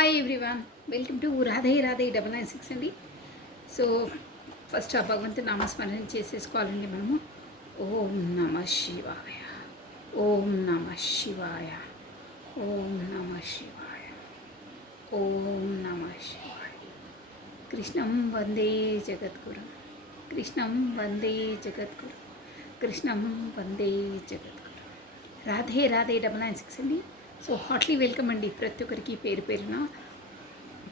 Hi everyone, welcome to Radhe Radhe 996 అండి. So first ఆ భగవంతుని నామస్మరణ చేసేసుకోవాలండి మనము. ఓం నమ శివాయ, ఓం నమ శివాయ, ఓం నమ శివాయ, ఓం నమ శివాయ. కృష్ణం వందే జగద్గురు, కృష్ణం వందే జగద్గురు, కృష్ణం వందే జగద్గురు. రాధే రాధే 996 అండి. సో హార్ట్లీ వెల్కమ్ అండి ప్రతి ఒక్కరికి, పేరు పేరున.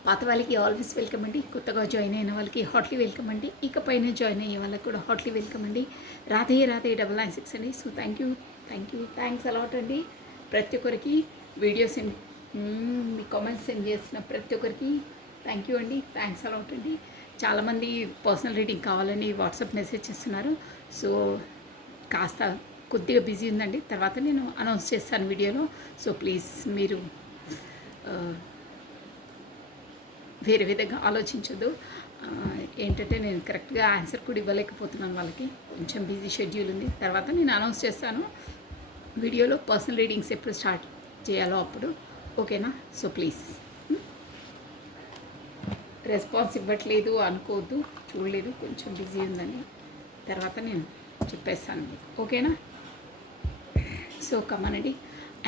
పాత వాళ్ళకి ఆల్వేస్ వెల్కమ్ అండి, కొత్తగా జాయిన్ అయిన వాళ్ళకి హార్ట్లీ వెల్కమ్ అండి, ఇకపైన జాయిన్ అయ్యే వాళ్ళకి కూడా హార్ట్లీ వెల్కమ్ అండి. రాధే రాధే 996 అండి. సో థ్యాంక్స్ అలాట్ అండి ప్రతి ఒక్కరికి. వీడియోస్ మీ కామెంట్స్ సెండ్ చేసిన ప్రతి ఒక్కరికి థ్యాంక్ యూ అండి, థ్యాంక్స్ అలాట్ అండి. చాలామంది పర్సనల్ రీడింగ్ కావాలని వాట్సాప్ మెసేజ్ చేస్తున్నారు. సో కాస్త కొద్దిగా బిజీ ఉందండి, తర్వాత నేను అనౌన్స్ చేస్తాను వీడియోలో. సో ప్లీజ్ మీరు వేరే విధంగా ఆలోచించొద్దు. ఏంటంటే నేను కరెక్ట్గా ఆన్సర్ కూడా ఇవ్వలేకపోతున్నాను వాళ్ళకి, కొంచెం బిజీ షెడ్యూల్ ఉంది. తర్వాత నేను అనౌన్స్ చేస్తాను వీడియోలో పర్సనల్ రీడింగ్స్ ఎప్పుడు స్టార్ట్ చేయాలో అప్పుడు, ఓకేనా? సో ప్లీజ్ రెస్పాన్స్ ఇవ్వట్లేదు అనుకోవద్దు, చూడలేదు, కొంచెం బిజీ ఉందని. తర్వాత నేను చెప్పేస్తాను, ఓకేనా? సో కమనండి.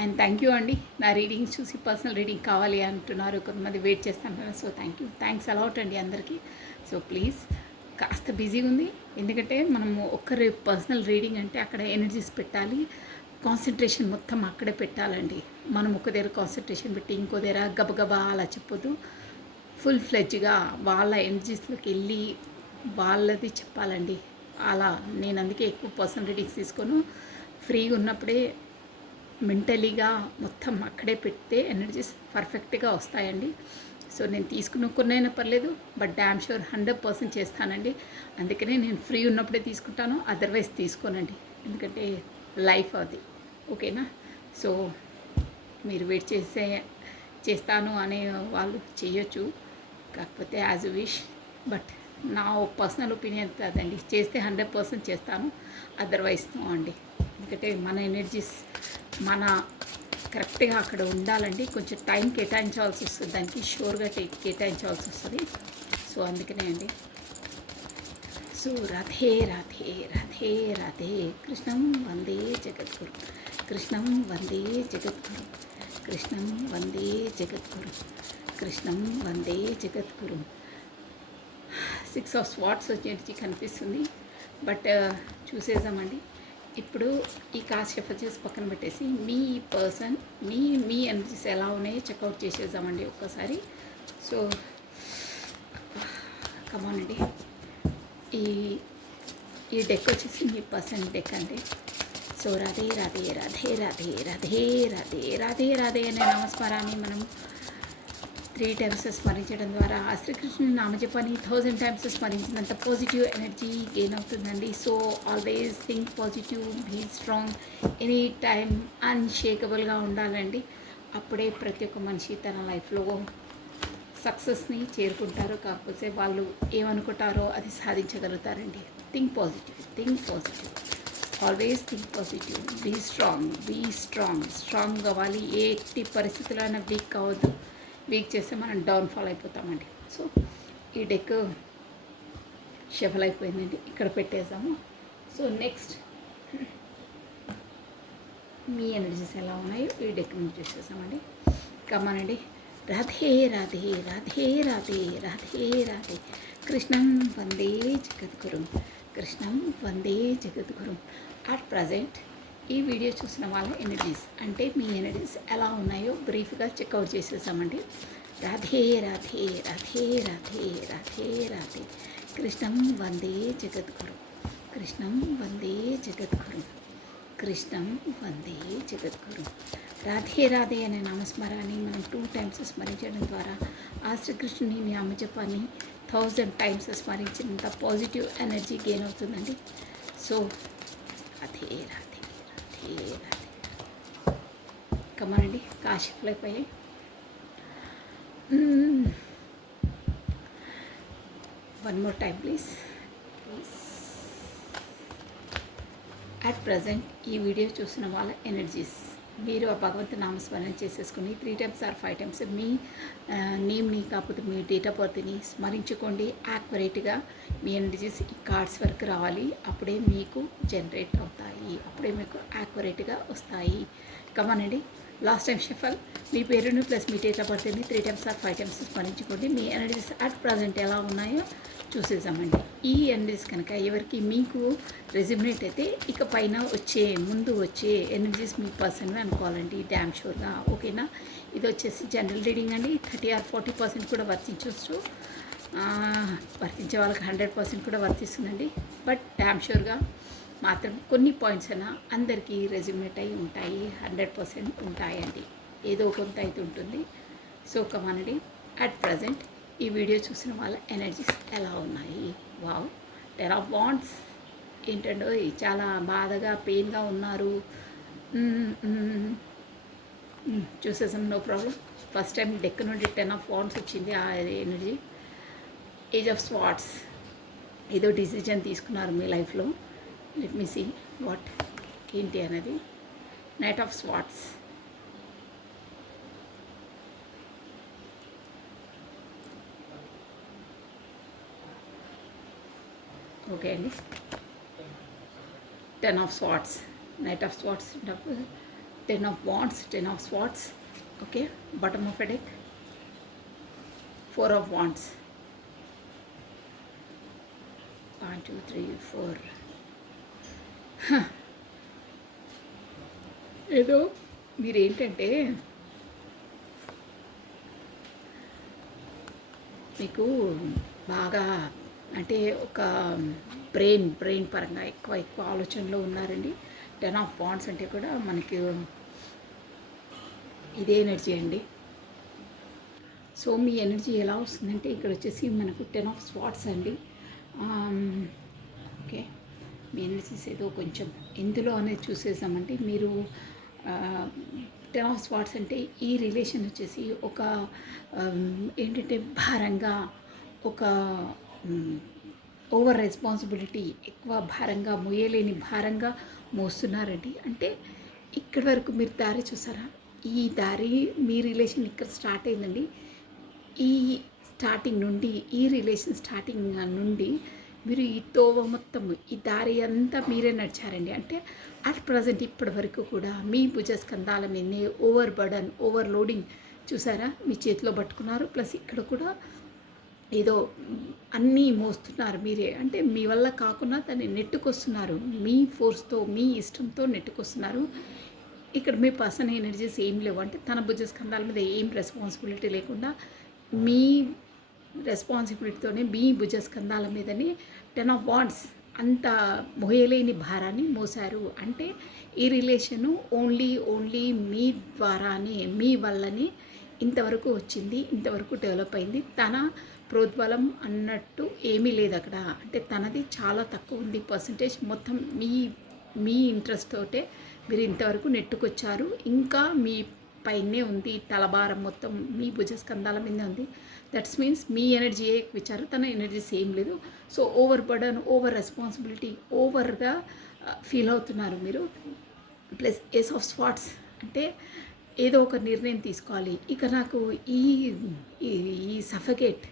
అండ్ థ్యాంక్ యూ అండి, నా రీడింగ్ చూసి పర్సనల్ రీడింగ్ కావాలి అంటున్నారు, కొంతమంది వెయిట్ చేస్తాను. సో థ్యాంక్స్ అలాట్ అండి అందరికీ. సో ప్లీజ్ కాస్త బిజీగా ఉంది, ఎందుకంటే మనము ఒక్కరి పర్సనల్ రీడింగ్ అంటే అక్కడ ఎనర్జీస్ పెట్టాలి, కాన్సన్ట్రేషన్ మొత్తం అక్కడే పెట్టాలండి. మనం ఒక దగ్గర కాన్సన్ట్రేషన్ పెట్టి ఇంకో దగ్గర గబగబా అలా చెప్పొద్దు. ఫుల్ ఫ్లెడ్జ్గా వాళ్ళ ఎనర్జీస్లోకి వెళ్ళి వాళ్ళది చెప్పాలండి. అలా నేను అందుకే ఎక్కువ పర్సనల్ రీడింగ్స్ తీసుకోను. ఫ్రీగా ఉన్నప్పుడే మెంటలీగా మొత్తం అక్కడే పెడితే ఎనర్జీస్ పర్ఫెక్ట్గా వస్తాయండి. సో నేను తీసుకున్న కొన్నైనా పర్లేదు, బట్ డ్యామ్ షూర్ 100% చేస్తానండి. అందుకనే నేను ఫ్రీ ఉన్నప్పుడే తీసుకుంటాను, అదర్వైజ్ తీసుకోనండి, ఎందుకంటే లైఫ్ అది, ఓకేనా? సో మీరు వెయిట్ చేస్తాను అనే వాళ్ళు చేయొచ్చు, కాకపోతే యాజ్ ఎ విష్. బట్ నా పర్సనల్ ఒపీనియన్ కాదండి, చేస్తే 100% చేస్తాను, అదర్వైజ్ నో అండి. ఎందుకంటే మన ఎనర్జీస్ మన కరెక్ట్గా అక్కడ ఉండాలండి. కొంచెం టైం కేటాయించవలసి వస్తుంది, దానికి షూర్గా కేటాయించవలసి వస్తుంది. సో అందుకనే అండి. సో రాధే రాధే రాధే రాధే, కృష్ణం వందే జగద్గురు, కృష్ణం వందే జగద్గురు, కృష్ణం వందే జగద్గురు, కృష్ణం వందే జగద్గురు. 6 ఆఫ్ స్వాట్స్ ఎనర్జీ కనిపిస్తుంది, బట్ చూసేసామండి. ఇప్పుడు ఈ కాస్ట్ షఫల్ చేసి పక్కన పెట్టేసి మీ పర్సన్ మీ ఎనర్జీస్ ఎలా ఉన్నాయో చెక్అవుట్ చేసేద్దామండి ఒక్కసారి. సో కమాన్ అండి, ఈ డెక్ వచ్చేసి మీ పర్సన్ డెక్ అండి. సో రాధే రాధే రాధే రాధే రాధే రాధే రాధే రాధే అనే నామస్మరాన్ని మనం 3 times స్మరించడం ద్వారా ఆ శ్రీకృష్ణుని నామజపాన్ని 1000 times స్మరించినంత పాజిటివ్ ఎనర్జీ గెయిన్ అవుతుందండి. So always think positive, be strong, any time అన్షేకబుల్గా ఉండాలండి. అప్పుడే ప్రతి ఒక్క మనిషి తన లైఫ్లో సక్సెస్ని చేరుకుంటారు. కాకపోతే వాళ్ళు ఏమనుకుంటారో అది సాధించగలుగుతారండి. Think positive, always think positive, be strong అవ్వాలి. ఎట్టి పరిస్థితుల్లో అయినా వీక్ కావద్దు, వీక్ చేస్తే మనం డౌన్ఫాల్ అయిపోతామండి. సో ఈ డెక్ షఫల్ అయిపోయిందండి, ఇక్కడ పెట్టేసాము. సో నెక్స్ట్ మీ ఎనర్జీస్ ఎలా ఉన్నాయో ఈ డెక్ నుంచి చూసేసామండి. కమ్మానండి. రాధే రాధే రాధే రాధే రాధే రాధే, కృష్ణం వందే జగద్గురు, కృష్ణం వందే జగద్గురు. అట్ ప్రజెంట్ ఈ వీడియో చూసిన వాళ్ళ ఎనర్జీస్ అంటే మీ ఎనర్జీస్ ఎలా ఉన్నాయో బ్రీఫ్గా చెక్అవుట్ చేసేసామండి. రాధే రాధే రాధే రాధే రాధే రాధే, కృష్ణం వందే జగద్గురు, కృష్ణం వందే జగద్గురు, కృష్ణం వందే జగద్గురు. రాధే రాధే అనే నామస్మరాన్ని మనం 2 times స్మరించడం ద్వారా ఆ శ్రీకృష్ణుని నామజపాన్ని 1000 times స్మరించినంత పాజిటివ్ ఎనర్జీ గెయిన్ అవుతుందండి. సో రాధే రాధే కమానండి, కాశీఫ్లు అయిపోయాయి. One more time please. At present ఈ వీడియో చూసిన వాళ్ళ ఎనర్జీస్ మీరు ఆ భగవంతు నామస్మరణ చేసేసుకుని 3 టైమ్స్ ఆర్ 5 టైమ్స్ మీ నేమ్ని కాకపోతే మీ డేట్ ఆఫ్ బర్త్ని స్మరించుకోండి. యాక్యురేట్గా మీ ఎనర్జీస్ ఈ కార్డ్స్ వరకు రావాలి. అప్పుడే మీకు జనరేట్ అవుతాయి, అప్పుడే మీకు యాక్యురేట్గా వస్తాయి. కమానండి. లాస్ట్ టైం షఫల్ మీ పేరును ప్లస్ మీ డేట్ ఆఫ్ బర్త్ని 3 టైమ్స్ ఆర్ 5 టైమ్స్ స్మరించుకోండి. మీ ఎనర్జీస్ అట్ ప్రజెంట్ ఎలా ఉన్నాయో చూసేసామండి. ఈ ఎనర్జీస్ కనుక ఎవరికి మీకు రెజిమినేట్ అయితే ఇక పైన ముందు వచ్చే ఎనర్జీస్ మీ పర్సన్ అనుకోవాలండి, డ్యామ్ షూర్గా. ఓకేనా? ఇది వచ్చేసి జనరల్ రీడింగ్ అండి. 30 ఆర్ 40% కూడా వర్తించవచ్చు. వర్తించే వాళ్ళకి 100% కూడా వర్తిస్తుందండి. బట్ డ్యామ్ షూర్గా మాత్రం కొన్ని పాయింట్స్ అయినా అందరికీ రెజ్యూమేట్ అయి ఉంటాయి, 100% ఉంటాయండి. ఏదో కొంత అయితే ఉంటుంది. సో కమానండి. అట్ ప్రజెంట్ ఈ వీడియో చూసిన వాళ్ళ ఎనర్జీస్ ఎలా ఉన్నాయి? వావ్, 10 ఆఫ్ వాండ్స్ ఏంటండో చాలా బాధగా పెయిన్గా ఉన్నారు. చూసేసాం, no problem. First time deck నుండి 10 ఆఫ్ వాండ్స్ వచ్చింది ఆ ఎనర్జీ. ఏజ్ ఆఫ్ స్వాట్స్, ఏదో డిసిజన్ తీసుకున్నారు మీ లైఫ్లో. లెట్ మీ సీ వాట్ ఏంటి అనేది. నైట్ ఆఫ్ స్వాట్స్, ఓకే అండి. 10 of swords, night of swords, 10 of wands, 10 of swords. Okay, bottom of a deck 4 of wands, 1 2 3 4. ఏదో మీరేంటంటే మీకు బాగా అంటే ఒక బ్రెయిన్ పరంగా ఎక్కువ ఆలోచనలో ఉన్నారండి. 10 ఆఫ్ వాండ్స్ అంటే కూడా మనకి ఇదే ఎనర్జీ అండి. సో మీ ఎనర్జీ ఎలా వస్తుందంటే ఇక్కడ వచ్చేసి మనకు 10 ఆఫ్ స్వాట్స్ అండి. ఓకే, మీ ఎనర్జీస్ ఏదో కొంచెం ఎందులో అనేది చూసేసామంటే మీరు 10 ఆఫ్ స్వాట్స్ అంటే ఈ రిలేషన్ వచ్చేసి ఒక ఏంటంటే భారంగా, ఒక ఓవర్ రెస్పాన్సిబిలిటీ, ఎక్కువ భారంగా మోయలేని భారంగా మోస్తున్నారండి. అంటే ఇక్కడి వరకు మీరు దారి చూసారా? ఈ దారి మీ రిలేషన్ ఇక్కడ స్టార్ట్ అయిందండి. ఈ స్టార్టింగ్ నుండి, ఈ రిలేషన్ స్టార్టింగ్ నుండి మీరు ఈ తోవ మొత్తం, ఈ దారి అంతా మీరే నడిచారండి. అంటే అట్ ప్రజెంట్ ఇప్పటి వరకు కూడా మీ భుజస్కంధాల మీదనే ఓవర్ బర్డన్, ఓవర్ లోడింగ్ చూసారా? మీ చేతిలో పట్టుకున్నారు. ప్లస్ ఇక్కడ కూడా ఏదో అన్నీ మోస్తున్నారు మీరే. అంటే మీ వల్ల కాకుండా దాన్ని నెట్టుకొస్తున్నారు, మీ ఫోర్స్తో, మీ ఇష్టంతో నెట్టుకొస్తున్నారు. ఇక్కడ మీ పర్సన్ ఎనర్జీస్ ఏం లేవు. అంటే తన భుజస్కంధాల మీద ఏం రెస్పాన్సిబిలిటీ లేకుండా మీ రెస్పాన్సిబిలిటీతోనే మీ భుజస్కంధాల మీదనే 10 ఆఫ్ వాండ్స్ అంత మోయలేని భారాన్ని మోసారు. అంటే ఈ రిలేషను ఓన్లీ మీ ద్వారానే, మీ వల్లనే ఇంతవరకు వచ్చింది, ఇంతవరకు డెవలప్ అయింది. తన ప్రోద్బలం అన్నట్టు ఏమీ లేదు అక్కడ. అంటే తనది చాలా తక్కువ ఉంది పర్సంటేజ్. మొత్తం మీ ఇంట్రెస్ట్ తోటే మీరు ఇంతవరకు నెట్టుకొచ్చారు. ఇంకా మీ పైనే ఉంది తలభారం, మొత్తం మీ భుజస్కంధాల మీద ఉంది. దట్స్ మీన్స్ మీ ఎనర్జీ ఎక్కువ ఇచ్చారు, తన ఎనర్జీ సేమ్ లేదు. So over burden, over responsibility, ఓవర్గా ఫీల్ అవుతున్నారు మీరు. ప్లస్ ఏస్ ఆఫ్ స్వాట్స్ అంటే ఏదో ఒక నిర్ణయం తీసుకోవాలి. ఇక నాకు ఈ సఫకేట్,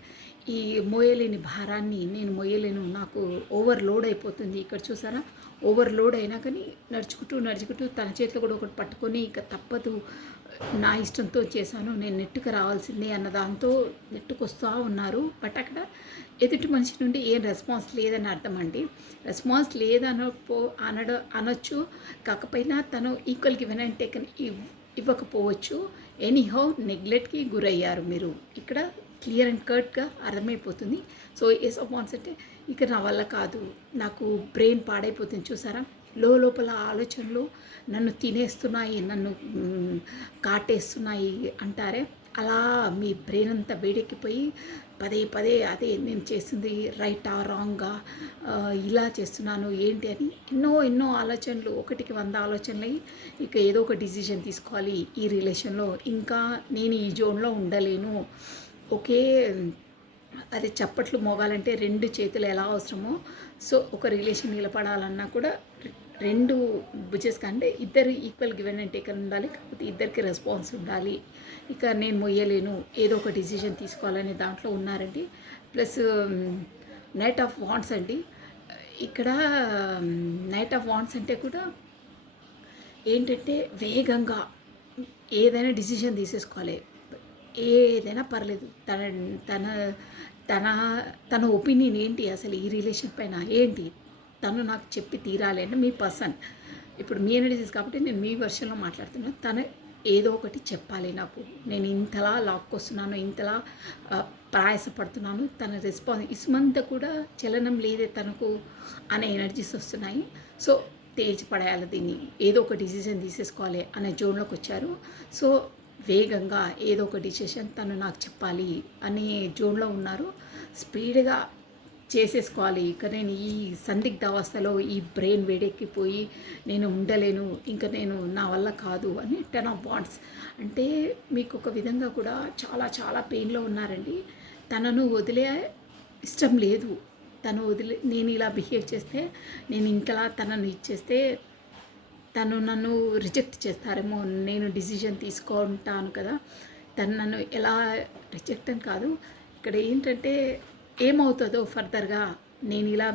ఈ మోయలేని భారాన్ని నేను మోయలేను, నాకు ఓవర్లోడ్ అయిపోతుంది. ఇక్కడ చూసారా? ఓవర్లోడ్ అయినా కానీ నడుచుకుంటూ తన చేతిలో కూడా ఒకటి పట్టుకొని ఇక తప్పదు, నా ఇష్టంతో చేశాను, నేను నెట్టుకు రావాల్సిందే అన్న దాంతో నెట్టుకొస్తూ ఉన్నారు. బట్ అక్కడ ఎదుటి మనిషి నుండి ఏం రెస్పాన్స్ లేదని అర్థం అండి. రెస్పాన్స్ అనొచ్చు, కాకపోయినా తను ఈక్వల్ గివెన్ అండ్ టేకన్ ఇవ్వకపోవచ్చు. ఎనీహౌ నెగ్లెక్ట్కి గురయ్యారు మీరు. ఇక్కడ క్లియర్ అండ్ కట్గా అర్థమైపోతుంది. సో ఏస్ ఆఫ్ వాండ్స్ అంటే ఇక నా వల్ల కాదు, నాకు బ్రెయిన్ పాడైపోతుంది. చూసారా? లోపల ఆలోచనలు నన్ను తినేస్తున్నాయి, నన్ను కాటేస్తున్నాయి అంటారే, అలా మీ బ్రెయిన్ అంతా వేడెక్కిపోయి పదే అదే నేను చేసింది రైటా రాంగా, ఇలా చేస్తున్నాను ఏంటి అని ఎన్నో ఆలోచనలు, 1కి 100 ఆలోచనలు అయ్యి ఇక ఏదో ఒక డిసిజన్ తీసుకోవాలి ఈ రిలేషన్లో. ఇంకా నేను ఈ జోన్లో ఉండలేను. ఒకే అది చప్పట్లు మోగాలంటే 2 చేతులు ఎలా అవసరమో, సో ఒక రిలేషన్ నిలబడాలన్నా కూడా రెండు బుచెస్ కంటే ఇద్దరు ఈక్వల్ గివెన్ అండ్ టేకన్ ఉండాలి, కాకపోతే ఇద్దరికి రెస్పాన్స్ ఉండాలి. ఇక నేను మొయ్యలేను, ఏదో ఒక డిసిజన్ తీసుకోవాలనే దాంట్లో ఉన్నారండి. ప్లస్ నైట్ ఆఫ్ వాంట్స్ అండి. ఇక్కడ నైట్ ఆఫ్ వాంట్స్ అంటే కూడా ఏంటంటే వేగంగా ఏదైనా డిసిజన్ తీసేసుకోవాలి, ఏదైనా పర్లేదు. తన తన తన తన ఒపీనియన్ ఏంటి అసలు ఈ రిలేషన్ పైన ఏంటి తను నాకు చెప్పి తీరాలి అంటే మీ పర్సన్. ఇప్పుడు మీ ఎనర్జీస్ కాబట్టి నేను మీ వర్షన్లో మాట్లాడుతున్నాను. తను ఏదో ఒకటి చెప్పాలి నాకు, నేను ఇంతలా లాక్కొస్తున్నాను, ఇంతలా ప్రయాసపడుతున్నాను, తన రెస్పాన్స్ ఇసుమంతా కూడా చలనం లేదే తనకు అనే ఎనర్జీస్ వస్తున్నాయి. సో తేల్చి పడేయాలి దీన్ని, ఏదో ఒక డిసిజన్ తీసేసుకోవాలి అనే జోన్లోకి వచ్చారు. సో వేగంగా ఏదో ఒక డిసిషన్ తను నాకు చెప్పాలి అనే జోన్లో ఉన్నారు. స్పీడ్గా చేసేసుకోవాలి. ఇక నేను ఈ సందిగ్ధ అవస్థలో ఈ బ్రెయిన్ వేడెక్కిపోయి నేను ఉండలేను, ఇంకా నేను నా వల్ల కాదు అని 10 ఆఫ్ వాండ్స్ అంటే మీకు ఒక విధంగా కూడా చాలా చాలా పెయిన్లో ఉన్నారండి. తనను వదిలే ఇష్టం లేదు. నేను ఇలా బిహేవ్ చేస్తే, నేను ఇంతలా తనను ఇచ్చేస్తే తను నన్ను రిజెక్ట్ చేస్తారేమో, నేను డిసిజన్ తీసుకుంటాను కదా, తను నన్ను ఎలా రిజెక్ట్ అని కాదు, ఇక్కడ ఏంటంటే ఏమవుతుందో ఫర్దర్గా నేను ఇలా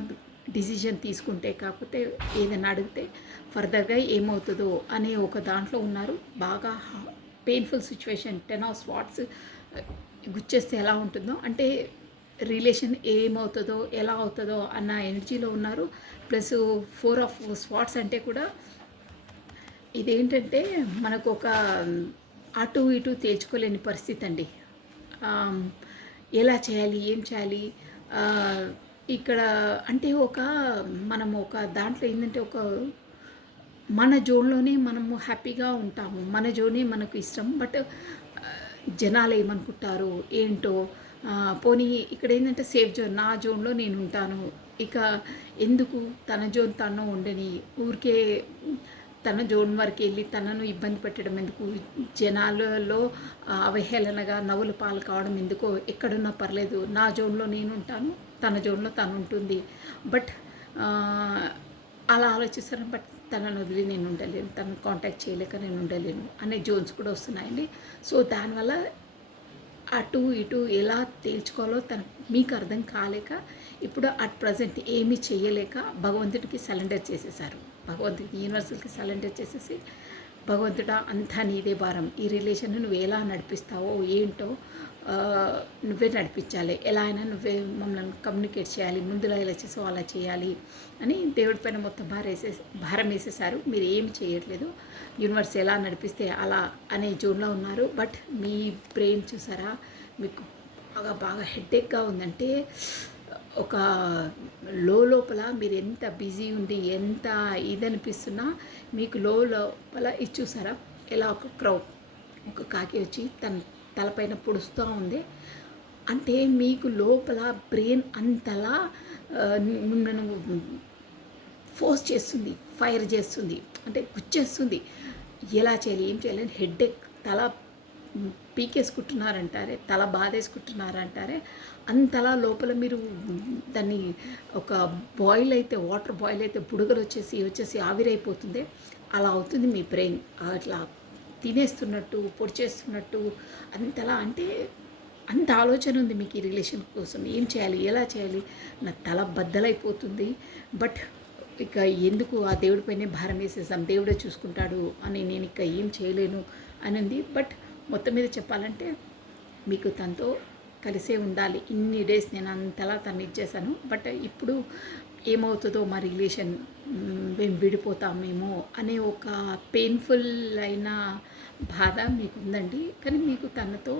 డిసిజన్ తీసుకుంటే, కాకపోతే ఏదైనా అడిగితే ఫర్దర్గా ఏమవుతుందో అనే ఒక దాంట్లో ఉన్నారు. బాగా పెయిన్ఫుల్ సిచ్యువేషన్. 10 ఆఫ్ స్వాట్స్ గుచ్చేస్తే ఎలా ఉంటుందో అంటే రిలేషన్ ఏమవుతుందో ఎలా అవుతుందో అన్న ఎనర్జీలో ఉన్నారు. ప్లస్ 4 ఆఫ్ స్వాట్స్ అంటే కూడా ఇదేంటంటే మనకు ఒక అటు ఇటు తేల్చుకోలేని పరిస్థితి అండి. ఎలా చేయాలి, ఏం చేయాలి ఇక్కడ అంటే మనం ఒక దాంట్లో ఏంటంటే మన జోన్లోనే మనము హ్యాపీగా ఉంటాము, మన జోనే మనకు ఇష్టం. బట్ జనాలు ఏమనుకుంటారు ఏంటో, పోనీ ఇక్కడ ఏంటంటే సేఫ్ జోన్, నా జోన్లో నేను ఉంటాను, ఇక ఎందుకు తన జోన్ తను ఉండని, ఊరికే తన జోన్ వరకు వెళ్ళి తనను ఇబ్బంది పెట్టడం ఎందుకు, జనాలలో అవహేళనగా నవ్వుల పాలు కావడం ఎందుకో, ఎక్కడున్నా పర్లేదు నా జోన్లో నేను ఉంటాను, తన జోన్లో తను ఉంటుంది. బట్ అలా ఆలోచిస్తాను. బట్ తనను వదిలి నేను ఉండలేను, తనను కాంటాక్ట్ చేయలేక నేను ఉండలేను అనే జోన్స్ కూడా వస్తున్నాయండి. సో దానివల్ల అటు ఇటు ఎలా తేల్చుకోవాలో మీకు అర్థం కాలేక ఇప్పుడు అట్ ప్రజెంట్ ఏమీ చేయలేక భగవంతుడికి సరెండర్ చేసేసారు. భగవంతుడికి యూనివర్సల్కి సరెండర్ చేసేసి, భగవంతుడా అంతా నీదే భారం, ఈ రిలేషన్ నువ్వు ఎలా నడిపిస్తావో ఏంటో నువ్వే నడిపించాలి, ఎలా అయినా నువ్వే మమ్మల్ని కమ్యూనికేట్ చేయాలి, ముందులో ఎలా చేసావు అలా చేయాలి అని దేవుడి పైన మొత్తం భారం వేసేసారు. మీరు ఏమి చేయట్లేదు, యూనివర్స్ ఎలా నడిపిస్తే అలా అనే జోన్లో ఉన్నారు. బట్ మీ బ్రెయిన్ చూసారా మీకు బాగా హెడేక్గా ఉందంటే, ఒక లోపల మీరు ఎంత బిజీ ఉండి ఎంత ఇదనిపిస్తున్నా మీకు లోపల ఇది చూసారా ఎలా ఒక కాకి వచ్చి తన తలపైన పొడుస్తూ ఉంది అంటే మీకు లోపల బ్రెయిన్ అంతలా మిమ్మల్ని ఫోర్స్ చేస్తుంది, ఫైర్ చేస్తుంది, అంటే గుచ్చేస్తుంది. ఎలా చేయాలి ఏం చేయాలి అని హెడేక్, తల పీకేసుకుంటున్నారంటారే, తల బాధేసుకుంటున్నారంటారే, అంతలా లోపల మీరు దాన్ని ఒక బాయిల్ అయితే, వాటర్ బాయిల్ అయితే బుడగలు వచ్చేసి ఆవిరైపోతుంది, అలా అవుతుంది మీ బ్రెయిన్. అట్లా తినేస్తున్నట్టు పొడి చేస్తున్నట్టు అంతలా అంటే అంత ఆలోచన ఉంది మీకు ఈ రిలేషన్ కోసం. ఏం చేయాలి, ఎలా చేయాలి, నా తల బద్దలైపోతుంది. బట్ ఇక ఎందుకు ఆ దేవుడిపైనే భారం వేసేసాం, దేవుడే చూసుకుంటాడు అని నేను ఇక ఏం చేయలేను అని ఉంది. బట్ మొత్తం మీద చెప్పాలంటే మీకు తనతో కలిసే ఉండాలి. ఇన్ని డేస్ నేను అంతలా తను ఇచ్చేసాను. బట్ ఇప్పుడు ఏమవుతుందో మా రిలేషన్, మేము విడిపోతామేమో అనే ఒక పెయిన్ఫుల్ అయిన బాధ మీకు ఉందండి. కానీ మీకు తనతో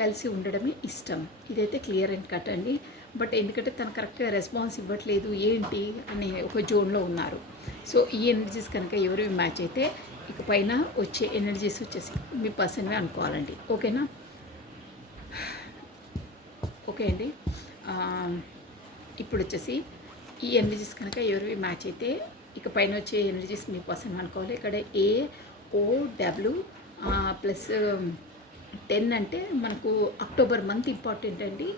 కలిసి ఉండడమే ఇష్టం, ఇదైతే క్లియర్ అండ్ కట్ అండి. బట్ ఎందుకంటే తను కరెక్ట్గా రెస్పాన్స్ ఇవ్వట్లేదు ఏంటి అనే ఒక జోన్లో ఉన్నారు. సో ఈ ఎనర్జీస్ కనుక ఎవరు మ్యాచ్ అయితే ఇక పైన వచ్చే ఎనర్జీస్ వచ్చేసి మీ పర్సన్వే అనుకోవాలండి. ఓకేనా? ఓకే అండి. ఇప్పుడు వచ్చేసి ఈ ఎనర్జీస్ కనుక ఎవరివి మ్యాచ్ అయితే ఇక పైన వచ్చే ఎనర్జీస్ మీ పర్సన్ అనుకోవాలి. ఇక్కడ AOW ప్లస్ 10 అంటే మనకు అక్టోబర్ మంత్ ఇంపార్టెంట్ అండి,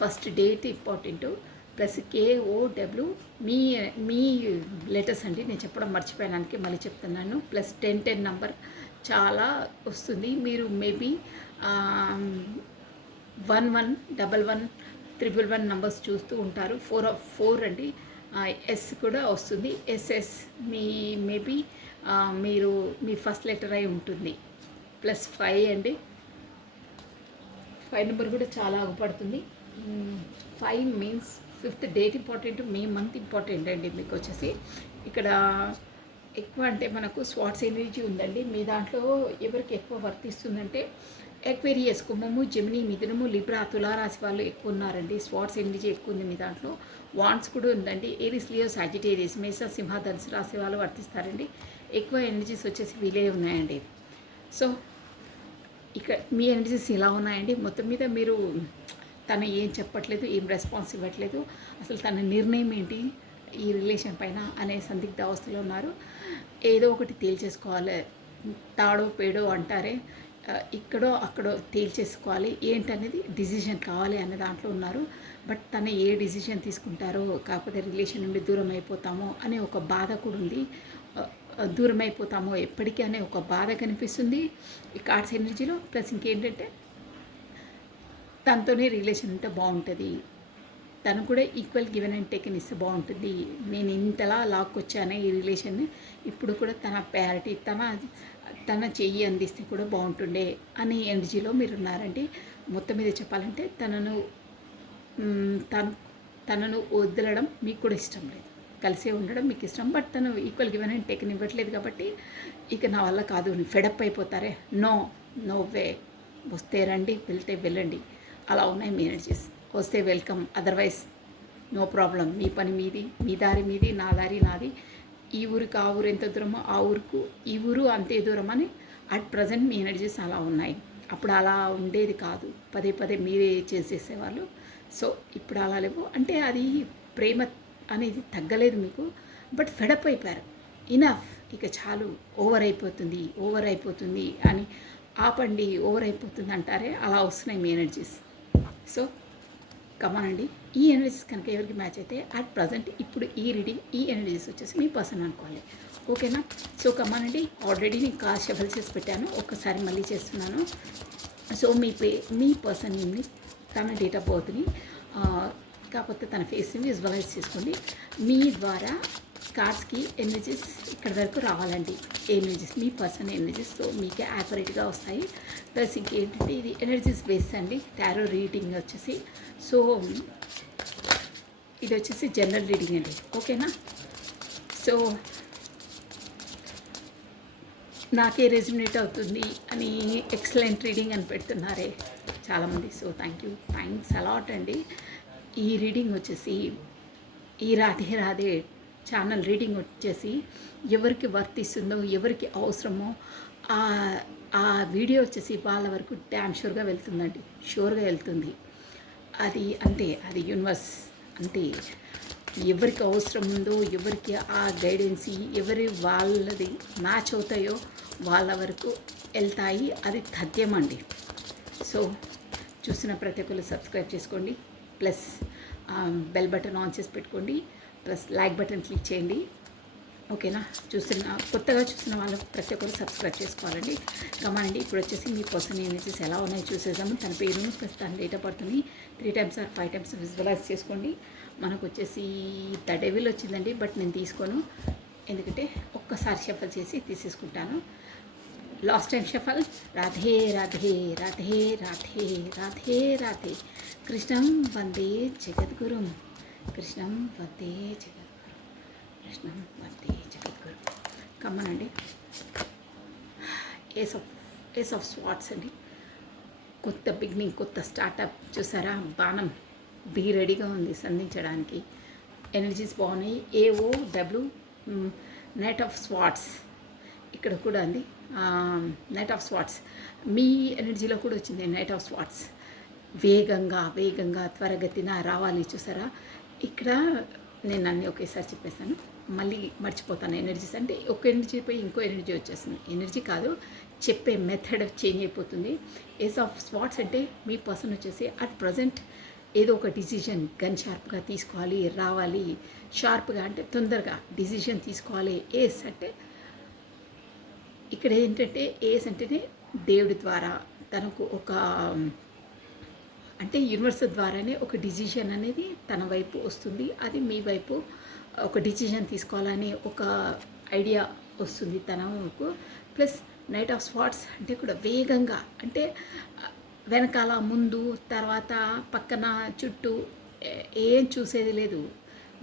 first date important. Plus KOW మీ మీ లెటర్స్ అండి. నేను చెప్పడం మర్చిపోయానికి మళ్ళీ చెప్తున్నాను. ప్లస్ 10 నంబర్ చాలా వస్తుంది. మీరు మేబీ 111111 నంబర్స్ చూస్తూ ఉంటారు. 4 అండి. ఎస్ కూడా వస్తుంది. SS మీ మేబీ మీరు మీ ఫస్ట్ లెటర్ అయి ఉంటుంది. ప్లస్ 5 అండి. 5 నెంబర్ కూడా చాలా అగుపడుతుంది. 5 means 5th date important, May month important అండి. మీకు వచ్చేసి ఇక్కడ ఎక్కువ అంటే మనకు స్వాట్స్ ఎనర్జీ ఉందండి. మీ దాంట్లో ఎవరికి ఎక్కువ వర్తిస్తుందంటే ఎక్వేరియస్, కుంభము, జెమిని, మిథునము, లిబ్రా, తులారాశి వాళ్ళు ఎక్కువ ఉన్నారండి. స్వాట్స్ ఎనర్జీ ఎక్కువ ఉంది మీ దాంట్లో. వాన్స్ కూడా ఉందండి. ఏరిస్, లియో, సాజిటేరియస్, మేష, సింహ, ధనుసు రాశి వాళ్ళు వర్తిస్తారండి. ఎక్కువ ఎనర్జీస్ వచ్చేసి వీలే ఉన్నాయండి. సో ఇక్కడ మీ ఎనర్జీస్ ఇలా ఉన్నాయండి. మొత్తం మీద మీరు తను ఏం చెప్పట్లేదు, ఏం రెస్పాన్స్ ఇవ్వట్లేదు, అసలు తన నిర్ణయం ఏంటి ఈ రిలేషన్ పైన అనే సందిగ్ధ అవస్థలో ఉన్నారు. ఏదో ఒకటి తేల్చేసుకోవాలి. తాడో పేడో అంటారే, ఇక్కడో అక్కడో తేల్చేసుకోవాలి ఏంటనేది డిసిషన్ కావాలి అనే దాంట్లో ఉన్నారు. బట్ తను ఏ డిసిషన్ తీసుకుంటారో, కాకపోతే రిలేషన్ నుండి దూరం అయిపోతామో అనే ఒక బాధ కూడా ఉంది. దూరం అయిపోతామో ఎప్పటికీ అనే ఒక బాధ కనిపిస్తుంది ఈ కార్డ్స్ ఎనర్జీలో. ప్లస్ ఇంకేంటంటే తనతోనే రిలేషన్ ఉంటే బాగుంటుంది, తను కూడా ఈక్వల్ గివెన్ అండ్ టేకెన్ ఇస్తే బాగుంటుంది. నేను ఇంతలా లాక్కొచ్చానే ఈ రిలేషన్ని, ఇప్పుడు కూడా తన ప్రయారిటీ తన చెయ్యి అందిస్తే కూడా బాగుంటుండే అనే ఎనర్జీలో మీరు ఉన్నారండి. మొత్తం మీద చెప్పాలంటే తనను వదలడం మీకు కూడా ఇష్టం లేదు, కలిసే ఉండడం మీకు ఇష్టం. బట్ తను ఈక్వల్ గివెన్ అండ్ టేకెన్ ఇవ్వట్లేదు కాబట్టి ఇక నా వల్ల కాదు, ఫెడప్ అయిపోతారే. నో వే, వస్తే రండి, వెళ్తే వెళ్ళండి, అలా ఉన్నాయి మీ ఎనర్జీస్. వస్తే వెల్కమ్, అదర్వైజ్ నో ప్రాబ్లం. మీ పని మీది, మీ దారి మీది, నా దారి నాది. ఈ ఊరికి ఆ ఊరు ఎంత దూరమో ఆ ఊరుకు ఈ ఊరు అంతే దూరం అని అట్ ప్రజెంట్ మీ ఎనర్జీస్ అలా ఉన్నాయి. అప్పుడు అలా ఉండేది కాదు, పదే మీరే చేసేసేవాళ్ళు. సో ఇప్పుడు అలా లేవు. అంటే అది ప్రేమ అనేది తగ్గలేదు మీకు, బట్ ఫెడప్ అయిపోయారు. ఇనఫ్, ఇక చాలు, ఓవర్ అయిపోతుంది అని ఆపండి, ఓవర్ అయిపోతుంది అంటారే, అలా వస్తున్నాయి మీ ఎనర్జీస్. సో కమానండి, ఈ ఎనర్జీస్ కనుక ఎవరికి మ్యాచ్ అయితే అట్ ప్రజెంట్ ఇప్పుడు ఈ రీడింగ్, ఈ ఎనర్జీస్ వచ్చేసి మీ పర్సన్ అనుకోవాలి. ఓకేనా? సో కమానండి, ఆల్రెడీ నేను కాల్ షఫల్ చేసి పెట్టాను, ఒక్కసారి మళ్ళీ చేస్తున్నాను. సో మీ పర్సన్ నేమ్ని, తన డేట్ ఆఫ్ బర్త్ని, కాకపోతే తన ఫేస్ని విజువలైజ్ చేసుకోండి. మీ ద్వారా కార్డ్స్కి ఎనర్జీస్ ఇక్కడ వరకు రావాలండి. ఎనర్జీస్ మీ పర్సన్ ఎనర్జీస్, సో మీకే యాక్యురేట్గా వస్తాయి. ప్లస్ ఇంకేంటంటే ఇది ఎనర్జీస్ బేస్డ్ అండి, టారో రీడింగ్ వచ్చేసి. సో ఇది వచ్చేసి జనరల్ రీడింగ్ అండి. ఓకేనా? సో నాకే రెజ్యునేట్ అవుతుంది అని ఎక్సలెంట్ రీడింగ్ అని పెడుతున్నారే చాలామంది. సో థ్యాంక్స్ అలాట్ అండి. ఈ రీడింగ్ వచ్చేసి, ఈ రాధే ఛానల్ రీడింగ్ వచ్చేసి ఎవరికి వర్తిస్తుందో, ఎవరికి అవసరమో ఆ వీడియో వచ్చేసి వాళ్ళ వరకు డ్యామ్ షూర్గా వెళ్తుందండి, షూర్గా వెళ్తుంది. అది అంతే, అది యూనివర్స్ అంతే. ఎవరికి అవసరం ఉందో, ఎవరికి ఆ గైడెన్సీ వాళ్ళది మ్యాచ్ అవుతాయో వాళ్ళ వరకు వెళ్తాయి. అది తథ్యం అండి. సో చూసిన ప్రతి ఒక్కరు సబ్స్క్రైబ్ చేసుకోండి, ప్లస్ బెల్ బటన్ ఆన్ చేసి పెట్టుకోండి, ప్లస్ లైక్ బటన్ క్లిక్ చేయండి. ఓకేనా? కొత్తగా చూస్తున్న వాళ్ళు ప్రతి ఒక్కరు సబ్స్క్రైబ్ చేసుకోవాలండి. కమాండి, ఇప్పుడు వచ్చేసి మీ పర్సన్ ఎనర్జీస్ ఎలా ఉన్నాయో చూసేద్దాము. తన పేరును ప్లస్ తన డేట్ ఆఫ్ బర్త్ని 3 times or 5 times విజువలైజ్ చేసుకోండి. మనకు వచ్చేసి ద డెవిల్ వచ్చిందండి, బట్ నేను తీసుకోను, ఎందుకంటే ఒక్కసారి షఫల్ చేసి తీసేసుకుంటాను. Last time shuffle. Radhe Radhe Radhe Radhe Radhe Radhe కృష్ణం వందే జగద్గురుం, కృష్ణం వందే జగద్గురు, కృష్ణం వందే జగద్గురు. కమ్మనండి, ఏస్ ఆఫ్ స్వాట్స్ అండి. కొత్త బిగినింగ్, కొత్త స్టార్టప్. చూసారా? బాణం బీ రెడీగా ఉంది సంధించడానికి. ఎనర్జీస్ బాగున్నాయి. AOW నైట్ ఆఫ్ స్వాట్స్ ఇక్కడ కూడా అండి. నైట్ ఆఫ్ స్వాట్స్ మీ ఎనర్జీలో కూడా వచ్చింది. నైట్ ఆఫ్ స్వాట్స్ వేగంగా త్వరగతిన రావాలి. చూసారా? ఇక్కడ నేను అన్నీ ఒకేసారి చెప్పేస్తాను, మళ్ళీ మర్చిపోతాను. ఎనర్జీస్ అంటే ఒక ఎనర్జీ పోయి ఇంకో ఎనర్జీ వచ్చేస్తుంది. ఎనర్జీ కాదు, చెప్పే మెథడ్ చేంజ్ అయిపోతుంది. ఏస్ ఆఫ్ స్వాట్స్ అంటే మీ పర్సన్ వచ్చేసి అట్ ప్రజెంట్ ఏదో ఒక డిసిషన్ గన్ షార్ప్గా తీసుకోవాలి, రావాలి, షార్ప్గా అంటే తొందరగా డిసిషన్ తీసుకోవాలి. ఏస్ అంటే ఇక్కడ ఏంటంటే ఏస్ అంటేనే దేవుడి ద్వారా తనకు ఒక అంటే యూనివర్స్ ద్వారానే ఒక డిసిషన్ అనేది తన వైపు వస్తుంది. అది మీ వైపు ఒక డిసిషన్ తీసుకోవాలని ఒక ఐడియా వస్తుంది తనకు. ప్లస్ నైట్ ఆఫ్ స్వాట్స్ అంటే కూడా వేగంగా అంటే వెనకాల ముందు తర్వాత పక్కన చుట్టూ ఏం చూసేది లేదు.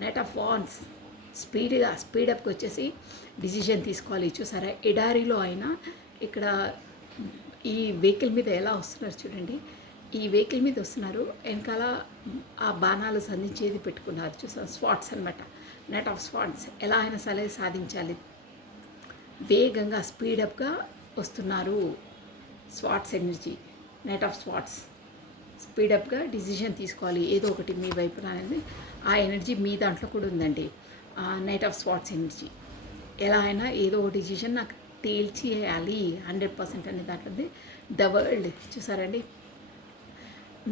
నైట్ ఆఫ్ వాన్స్ స్పీడప్కి వచ్చేసి డిసిషన్ తీసుకోవాలి. చూసారా ఎడారిలో అయినా ఇక్కడ ఈ వెహికల్ మీద ఎలా వస్తున్నారు చూడండి. ఈ వెహికల్ మీద వస్తున్నారు, వెనకాల ఆ బాణాలు సంధించేది పెట్టుకున్నారు. చూసారు స్వాట్స్ అనమాట. నైట్ ఆఫ్ స్వాట్స్ ఎలా అయినా సరే సాధించాలి, వేగంగా స్పీడప్గా వస్తున్నారు. Swords energy knight of swords స్పీడప్గా డిసిషన్ తీసుకోవాలి ఏదో ఒకటి మీ వైపున అనేది. ఆ ఎనర్జీ మీ దాంట్లో కూడా ఉందండి. నైట్ ఆఫ్ స్వాట్స్ ఎనర్జీ ఎలా అయినా ఏదో ఒక డిసిషన్ నాకు తేల్చేయాలి 100% అనే దాంట్లో ఉంది. ద వరల్డ్ చూసారండి,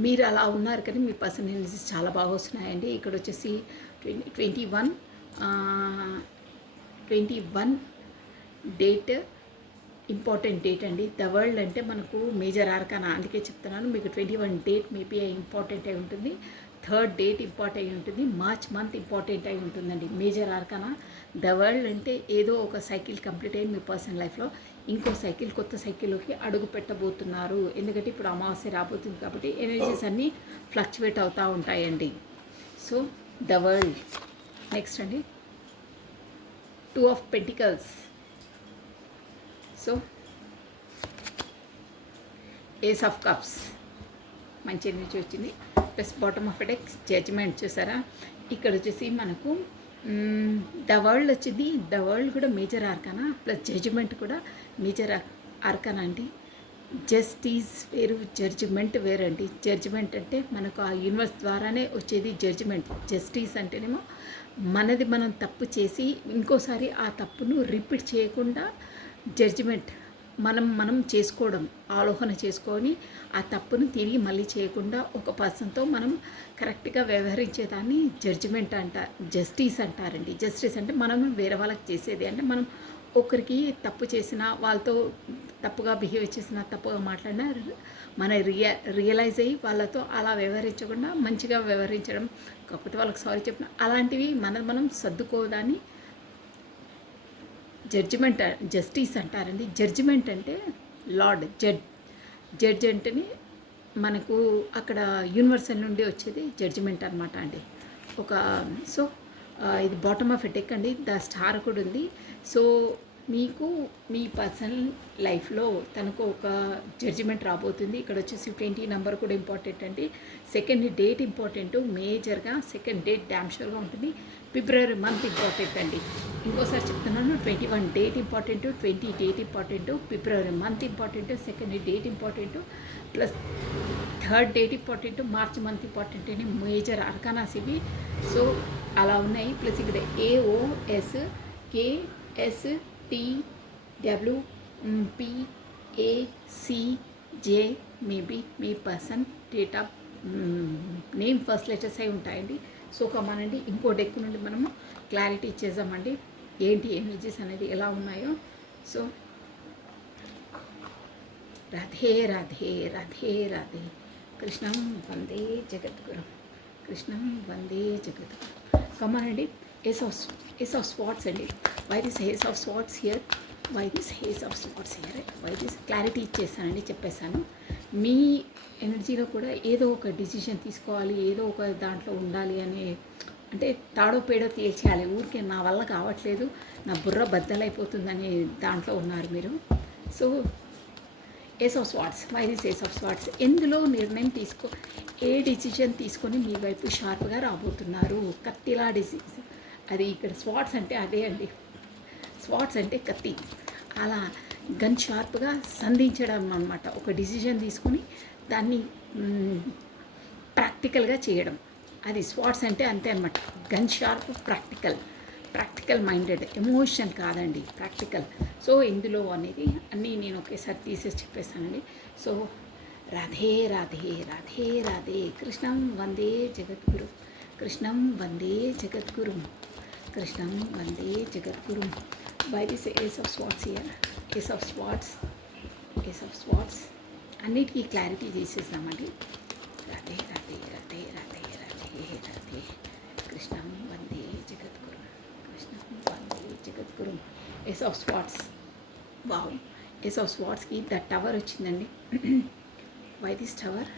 మీరు అలా ఉన్నారు కానీ మీ పర్సనల్ ఎనర్జీస్ చాలా బాగా వస్తున్నాయండి. ఇక్కడ వచ్చేసి 21 డేట్ ఇంపార్టెంట్ డేట్ అండి. ద వరల్డ్ అంటే మనకు మేజర్ ఆర్కానా, అందుకే చెప్తున్నాను మీకు 21 డేట్ మేబీ ఇంపార్టెంట్ అయి ఉంటుంది. 3rd డేట్ ఇంపార్టెంట్ అయి ఉంటుంది. మార్చ్ మంత్ ఇంపార్టెంట్ అయి ఉంటుందండి. మేజర్ ఆర్కానా ద వరల్డ్ అంటే ఏదో ఒక సైకిల్ కంప్లీట్ అయ్యి మీ పర్సనల్ లైఫ్లో ఇంకో సైకిల్, కొత్త సైకిల్లోకి అడుగు పెట్టబోతున్నారు. ఎందుకంటే ఇప్పుడు అమావాస్య రాబోతుంది కాబట్టి ఎనర్జీస్ అన్నీ ఫ్లక్చువేట్ అవుతూ ఉంటాయండి. సో ద వరల్డ్ నెక్స్ట్ అండి 2 of pentacles. So ace of cups మంచి ఎనర్జీ వచ్చింది. Plus bottom of deck judgment చూసారా. ఇక్కడ వచ్చేసి మనకు ద వరల్డ్ వచ్చింది. ద వరల్డ్ కూడా మేజర్ ఆర్కానా ప్లస్ జడ్జ్మెంట్ కూడా మేజర్ ఆర్కానా అండి. జస్టిస్ వేరు, జడ్జిమెంట్ వేరండి. జడ్జిమెంట్ అంటే మనకు ఆ యూనివర్స్ ద్వారానే వచ్చేది జడ్జిమెంట్. జస్టిస్ అంటేనేమో మనది మనం తప్పు చేసి ఇంకోసారి ఆ తప్పును రిపీట్ చేయకుండా జడ్జిమెంట్ మనం చేసుకోవడం, ఆలోచన చేసుకొని ఆ తప్పును తిరిగి మళ్ళీ చేయకుండా ఒక పర్సన్తో మనం కరెక్ట్గా వ్యవహరించేదాన్ని జడ్జిమెంట్ జస్టిస్ అంటారండి. జస్టిస్ అంటే మనం వేరే వాళ్ళకి చేసేది అంటే మనం ఒకరికి తప్పు చేసినా, వాళ్ళతో తప్పుగా బిహేవ్ చేసినా, తప్పుగా మాట్లాడినా మన రియలైజ్ అయ్యి వాళ్ళతో అలా వ్యవహరించకుండా మంచిగా వ్యవహరించడం, కాకపోతే వాళ్ళకి సారీ చెప్పిన అలాంటివి మనం సర్దుకోదాన్ని జస్టిస్ అంటారండి. జడ్జిమెంట్ అంటే లార్డ్ జడ్జ్ అంటేనే మనకు అక్కడ యూనివర్సల్ నుండి వచ్చేది జడ్జిమెంట్ అనమాట అండి. సో ఇది బాటమ్ ఆఫ్ ఎ డెక్ అండి. ద స్టార్ కూడా ఉంది. సో మీకు మీ పర్సనల్ లైఫ్లో తనకు ఒక జడ్జిమెంట్ రాబోతుంది. ఇక్కడ వచ్చేసి 20 నెంబర్ కూడా ఇంపార్టెంట్ అండి. 2nd డేట్ ఇంపార్టెంట్, మేజర్గా 2nd డేట్ డ్యామ్ షూర్గా ఉంటుంది. ఫిబ్రవరి మంత్ ఇంపార్టెంట్ అండి. ఇంకోసారి చెప్తున్నాను, 21 date important, 20 date important, February month important, 2nd date important, plus 3rd date important, March month important అని మేజర్ అర్కానాస్ ఇవి. సో అలా ఉన్నాయి. ప్లస్ ఇక్కడ AOS KS TWPACJ మేబీ మీ person date of name first letters అయి ఉంటాయండి. So కమానండి ఇంకో deck నుండి మనము క్లారిటీ ఇచ్చేద్దామండి ఏంటి ఎనర్జీస్ అనేది ఎలా ఉన్నాయో. సో రాధే రాధే రాధే రాధే కృష్ణం వందే జగద్గురు, కృష్ణం వందే జగద్గురు. కమానండి ఏస్ ఆఫ్ స్వాట్స్ అండి. Why this ace of swords here, why this ace of swords here, why this clarity ఇచ్చేసానండి, చెప్పేశాను. మీ ఎనర్జీలో కూడా ఏదో ఒక డిసిషన్ తీసుకోవాలి, ఏదో ఒక దాంట్లో ఉండాలి అని అంటే తాడో పేడో తేల్చేయాలి. ఊరికే నా వల్ల కావట్లేదు, నా బుర్ర బద్దలైపోతుందని దాంట్లో ఉన్నారు మీరు. So ace of swords, why this ace of swords, ఎందులో నిర్ణయం ఏ డిసిషన్ తీసుకొని మీ వైపు షార్ప్గా రాబోతున్నారు. కత్తిలా డిసిషన్ అది. ఇక్కడ స్వాట్స్ అంటే అదే అండి. స్వాట్స్ అంటే కత్తి, అలా గన్ షార్ప్గా సంధించడం అనమాట. ఒక డిసిషన్ తీసుకొని దాన్ని ప్రాక్టికల్గా చేయడం, అది స్వాట్స్ అంటే అంతే అనమాట. Gun sharp, practical minded, emotion కాదండి, ప్రాక్టికల్. సో ఇందులో అనేది అన్నీ నేను ఒకేసారి తీసేసి చెప్పేస్తానండి. సో రాధే రాధే రాధే రాధే కృష్ణం వందే జగద్గురు కృష్ణం వందే జగద్గురు కృష్ణం వందే జగద్గురు by this ace of swords year ace of swords అన్నిటికీ క్లారిటీ చేసేసామండి. రాధే రాధే రాధే రాధే రాధే రాధే కృష్ణం వందే జగద్గురు కృష్ణం వందే జగద్గురు ace of swords. Wow, ace of స్వాట్స్కి ద టవర్ వచ్చిందండి. వై దిస్ టవర్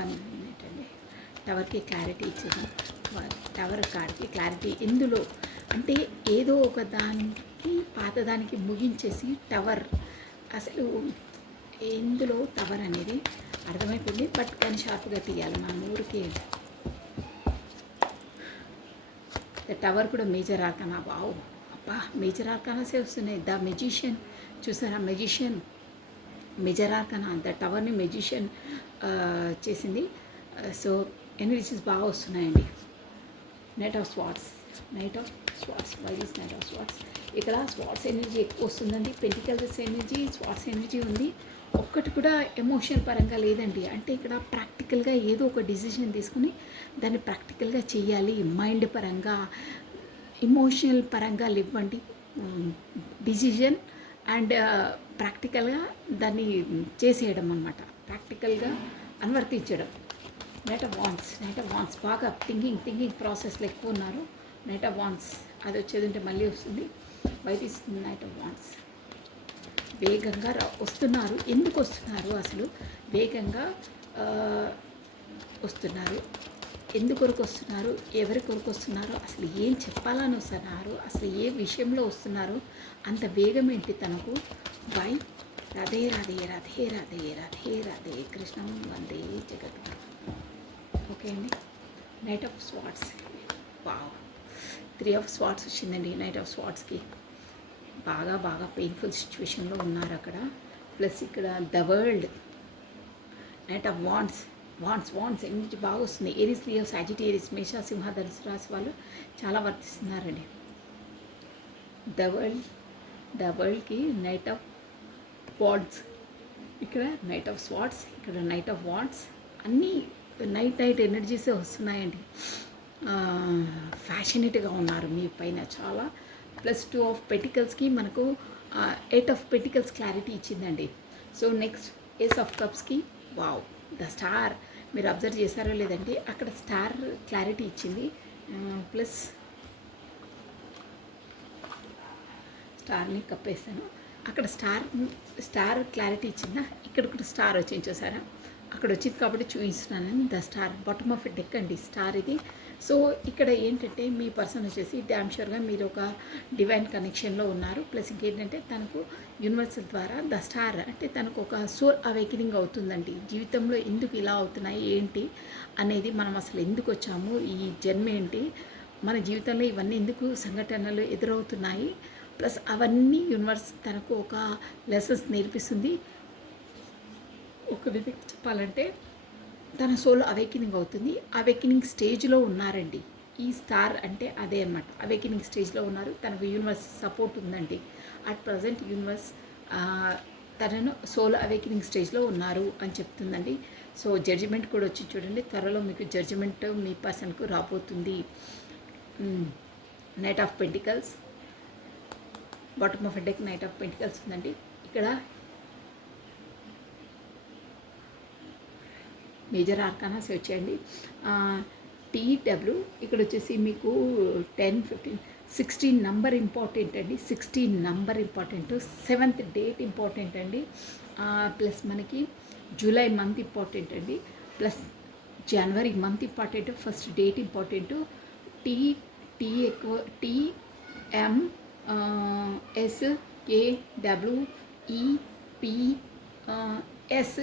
1 మినిట్ అండి. టవర్కి క్లారిటీ ఇచ్చేది. టవర్ కార్డ్కి క్లారిటీ ఎందులో అంటే ఏదో ఒక దానికి పాతదానికి ముగించేసి టవర్ అసలు ఎందులో టవర్ అనేది అర్థమైపోయింది. బట్ కానీ షార్ప్గా తీయాలి మన ఊరికి. టవర్ కూడా మేజర్ ఆర్కానా. వావ్, అబ్బా మేజర్ ఆర్కానాసే వస్తున్నాయి. ద మెజిషియన్ చూసారా, మేజర్ ఆర్కానా ద టవర్ని మెజిషియన్ చేసింది. సో ఎనర్జీస్ బాగా వస్తున్నాయండి. Knight of swords why this knight of swords. ఇక్కడ స్వాట్స్ ఎనర్జీ ఎక్కువ వస్తుందండి. పెంటికల్స్ ఎనర్జీ, స్వాట్స్ ఎనర్జీ ఉంది. ఒక్కటి కూడా ఎమోషనల్ పరంగా లేదండి. అంటే ఇక్కడ ప్రాక్టికల్గా ఏదో ఒక డిసిషన్ తీసుకుని దాన్ని ప్రాక్టికల్గా చేయాలి. మైండ్ పరంగా, ఎమోషనల్ పరంగా లేవండి డిసిజన్ అండ్ ప్రాక్టికల్గా దాన్ని చేసేయడం అనమాట. ప్రాక్టికల్గా అనువర్తించడం. నైట్ ఆఫ్ వాన్స్ బాగా థింకింగ్ ప్రాసెస్లో ఎక్కువ ఉన్నారు. నైట్ ఆఫ్ వాన్స్ అది వచ్చేది ఉంటే మళ్ళీ వస్తుంది. బయట ఇస్తుంది నైట్ ఆఫ్ వాన్స్. వేగంగా వస్తున్నారు. ఎందుకు వస్తున్నారు అసలు? వేగంగా వస్తున్నారు. ఎందుకొరకు వస్తున్నారు, ఎవరి కొరకు వస్తున్నారు, అసలు ఏం చెప్పాలని వస్తున్నారు, అసలు ఏ విషయంలో వస్తున్నారు, అంత వేగం ఏంటి తనకు? బై రాధే రాధే రాధే రాధే రాధే రాధే కృష్ణం వందే జగద్గురు. ఓకే అండి. Knight of swords. Wow, 3 of swords వచ్చిందండి. నైట్ ఆఫ్ స్వాట్స్కి బాగా పెయిన్ఫుల్ సిచ్యువేషన్లో ఉన్నారు అక్కడ. ప్లస్ ఇక్కడ the world. Knight of wands ఎన్నింటి బాగా వస్తుంది. ఏరీస్, లియో, సాజిటేరియస్, మేష, సింహ, ధనుసు రాశి వాళ్ళు చాలా వర్తిస్తున్నారండి. ద వరల్డ్కి నైట్ ఆఫ్ వాండ్స్, ఇక్కడ నైట్ ఆఫ్ స్వాట్స్, ఇక్కడ నైట్ ఆఫ్ వాండ్స్. అన్నీ నైట్ ఎనర్జీసే వస్తున్నాయండి. ఫ్యాషనేట్గా ఉన్నారు మీ పైన చాలా. ప్లస్ 2 ఆఫ్ పెటికల్స్కి మనకు 8 ఆఫ్ పెటికల్స్ క్లారిటీ ఇచ్చిందండి. సో నెక్స్ట్ ఏస్ ఆఫ్ కప్స్కి వావ్ ద స్టార్. మీరు అబ్జర్వ్ చేశారో లేదంటే అక్కడ స్టార్ క్లారిటీ ఇచ్చింది. ప్లస్ స్టార్ని కప్పేస్తాను. అక్కడ స్టార్ క్లారిటీ ఇచ్చిందా, ఇక్కడ కూడా స్టార్ వచ్చింది చూసారా, అక్కడ వచ్చింది కాబట్టి చూపిస్తున్నాను. The star bottom of deck అండి స్టార్ ఇది. సో ఇక్కడ ఏంటంటే మీ పర్సన్ వచ్చేసి డ్యామ్ షూర్గా మీరు ఒక డివైన్ కనెక్షన్లో ఉన్నారు. ప్లస్ ఇంకేంటంటే తనకు యూనివర్సల్ ద్వారా ద స్టార్ అంటే తనకు ఒక సోల్ అవేకనింగ్ అవుతుందండి. జీవితంలో ఎందుకు ఇలా అవుతున్నాయి ఏంటి అనేది, మనం అసలు ఎందుకు వచ్చాము, ఈ జన్మ ఏంటి, మన జీవితంలో ఇవన్నీ ఎందుకు సంఘటనలు ఎదురవుతున్నాయి, ప్లస్ అవన్నీ యూనివర్స్ తనకు ఒక లెసన్స్ నేర్పిస్తుంది. ఒక విధంగా చెప్పాలంటే తన సోల్ అవేకనింగ్ అవుతుంది. అవేకనింగ్ స్టేజ్లో ఉన్నారండి. ఈ స్టార్ అంటే అదే అన్నమాట. అవేకనింగ్ స్టేజ్లో ఉన్నారు. తనకు యూనివర్స్ సపోర్ట్ ఉందండి. అట్ ప్రజెంట్ యూనివర్స్ తనను సోల్ అవేకనింగ్ స్టేజ్లో ఉన్నారు అని చెప్తుందండి. సో జడ్జిమెంట్ కూడా వచ్చి చూడండి, త్వరలో మీకు జడ్జిమెంట్ మీ పర్సన్కు రాబోతుంది. Knight of pentacles, bottom of deck knight of pentacles ఉందండి. ఇక్కడ మేజర్ ఆర్కానాస్ వచ్చేయండి. TW ఇక్కడ వచ్చేసి మీకు 10, 15, 16 నంబర్ ఇంపార్టెంట్ అండి. 16 number important. 7th date important అండి. ప్లస్ మనకి జూలై మంత్ ఇంపార్టెంట్ అండి. Plus January month important. First date important. T ఎక్కువ, TMSKWEPS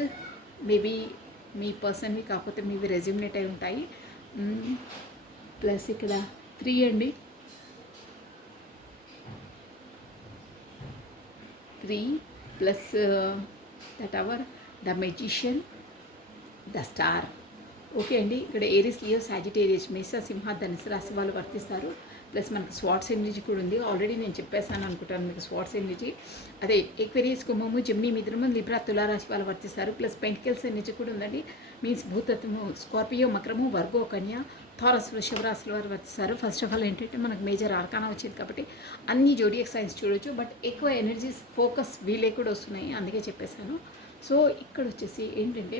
మేబీ మీ పర్సన్వి, కాకపోతే మీవి రెజ్యూమినేట్ అయి ఉంటాయి. ప్లస్ ఇక్కడ 3 అండి. 3 plus the tower, the magician, the star. Okay అండి. ఇక్కడ ఏరీస్, లియో, సాజిటేరియస్, మేష, సింహ, ధనుసు రాశి వాళ్ళు వర్తిస్తారు. ప్లస్ మనకి స్వాట్స్ ఎనర్జీ కూడా ఉంది. ఆల్రెడీ నేను చెప్పేసాను అనుకుంటాను మీకు స్వాట్స్ ఎనర్జీ. అదే ఎక్వేరియస్, కుంభము, జెమిని, మిథునము, లిబ్రా, తులారాశి వాళ్ళు వర్తిస్తారు. ప్లస్ పెంటికల్స్ ఎనర్జీ కూడా ఉందండి. మీన్స్ భూతత్వము స్కార్పియో, మకరము, వర్గో, కన్య, థారస్, వృషభ రాశుల వారు వర్తిస్తారు. ఫస్ట్ ఆఫ్ ఆల్ ఏంటంటే మనకు మేజర్ ఆర్కానా వచ్చింది కాబట్టి అన్ని జోడియక్ సైన్స్ చూడొచ్చు. బట్ ఎక్కువ ఎనర్జీస్ ఫోకస్ వీలే కూడా వస్తున్నాయి, అందుకే చెప్పేశాను. సో ఇక్కడ వచ్చేసి ఏంటంటే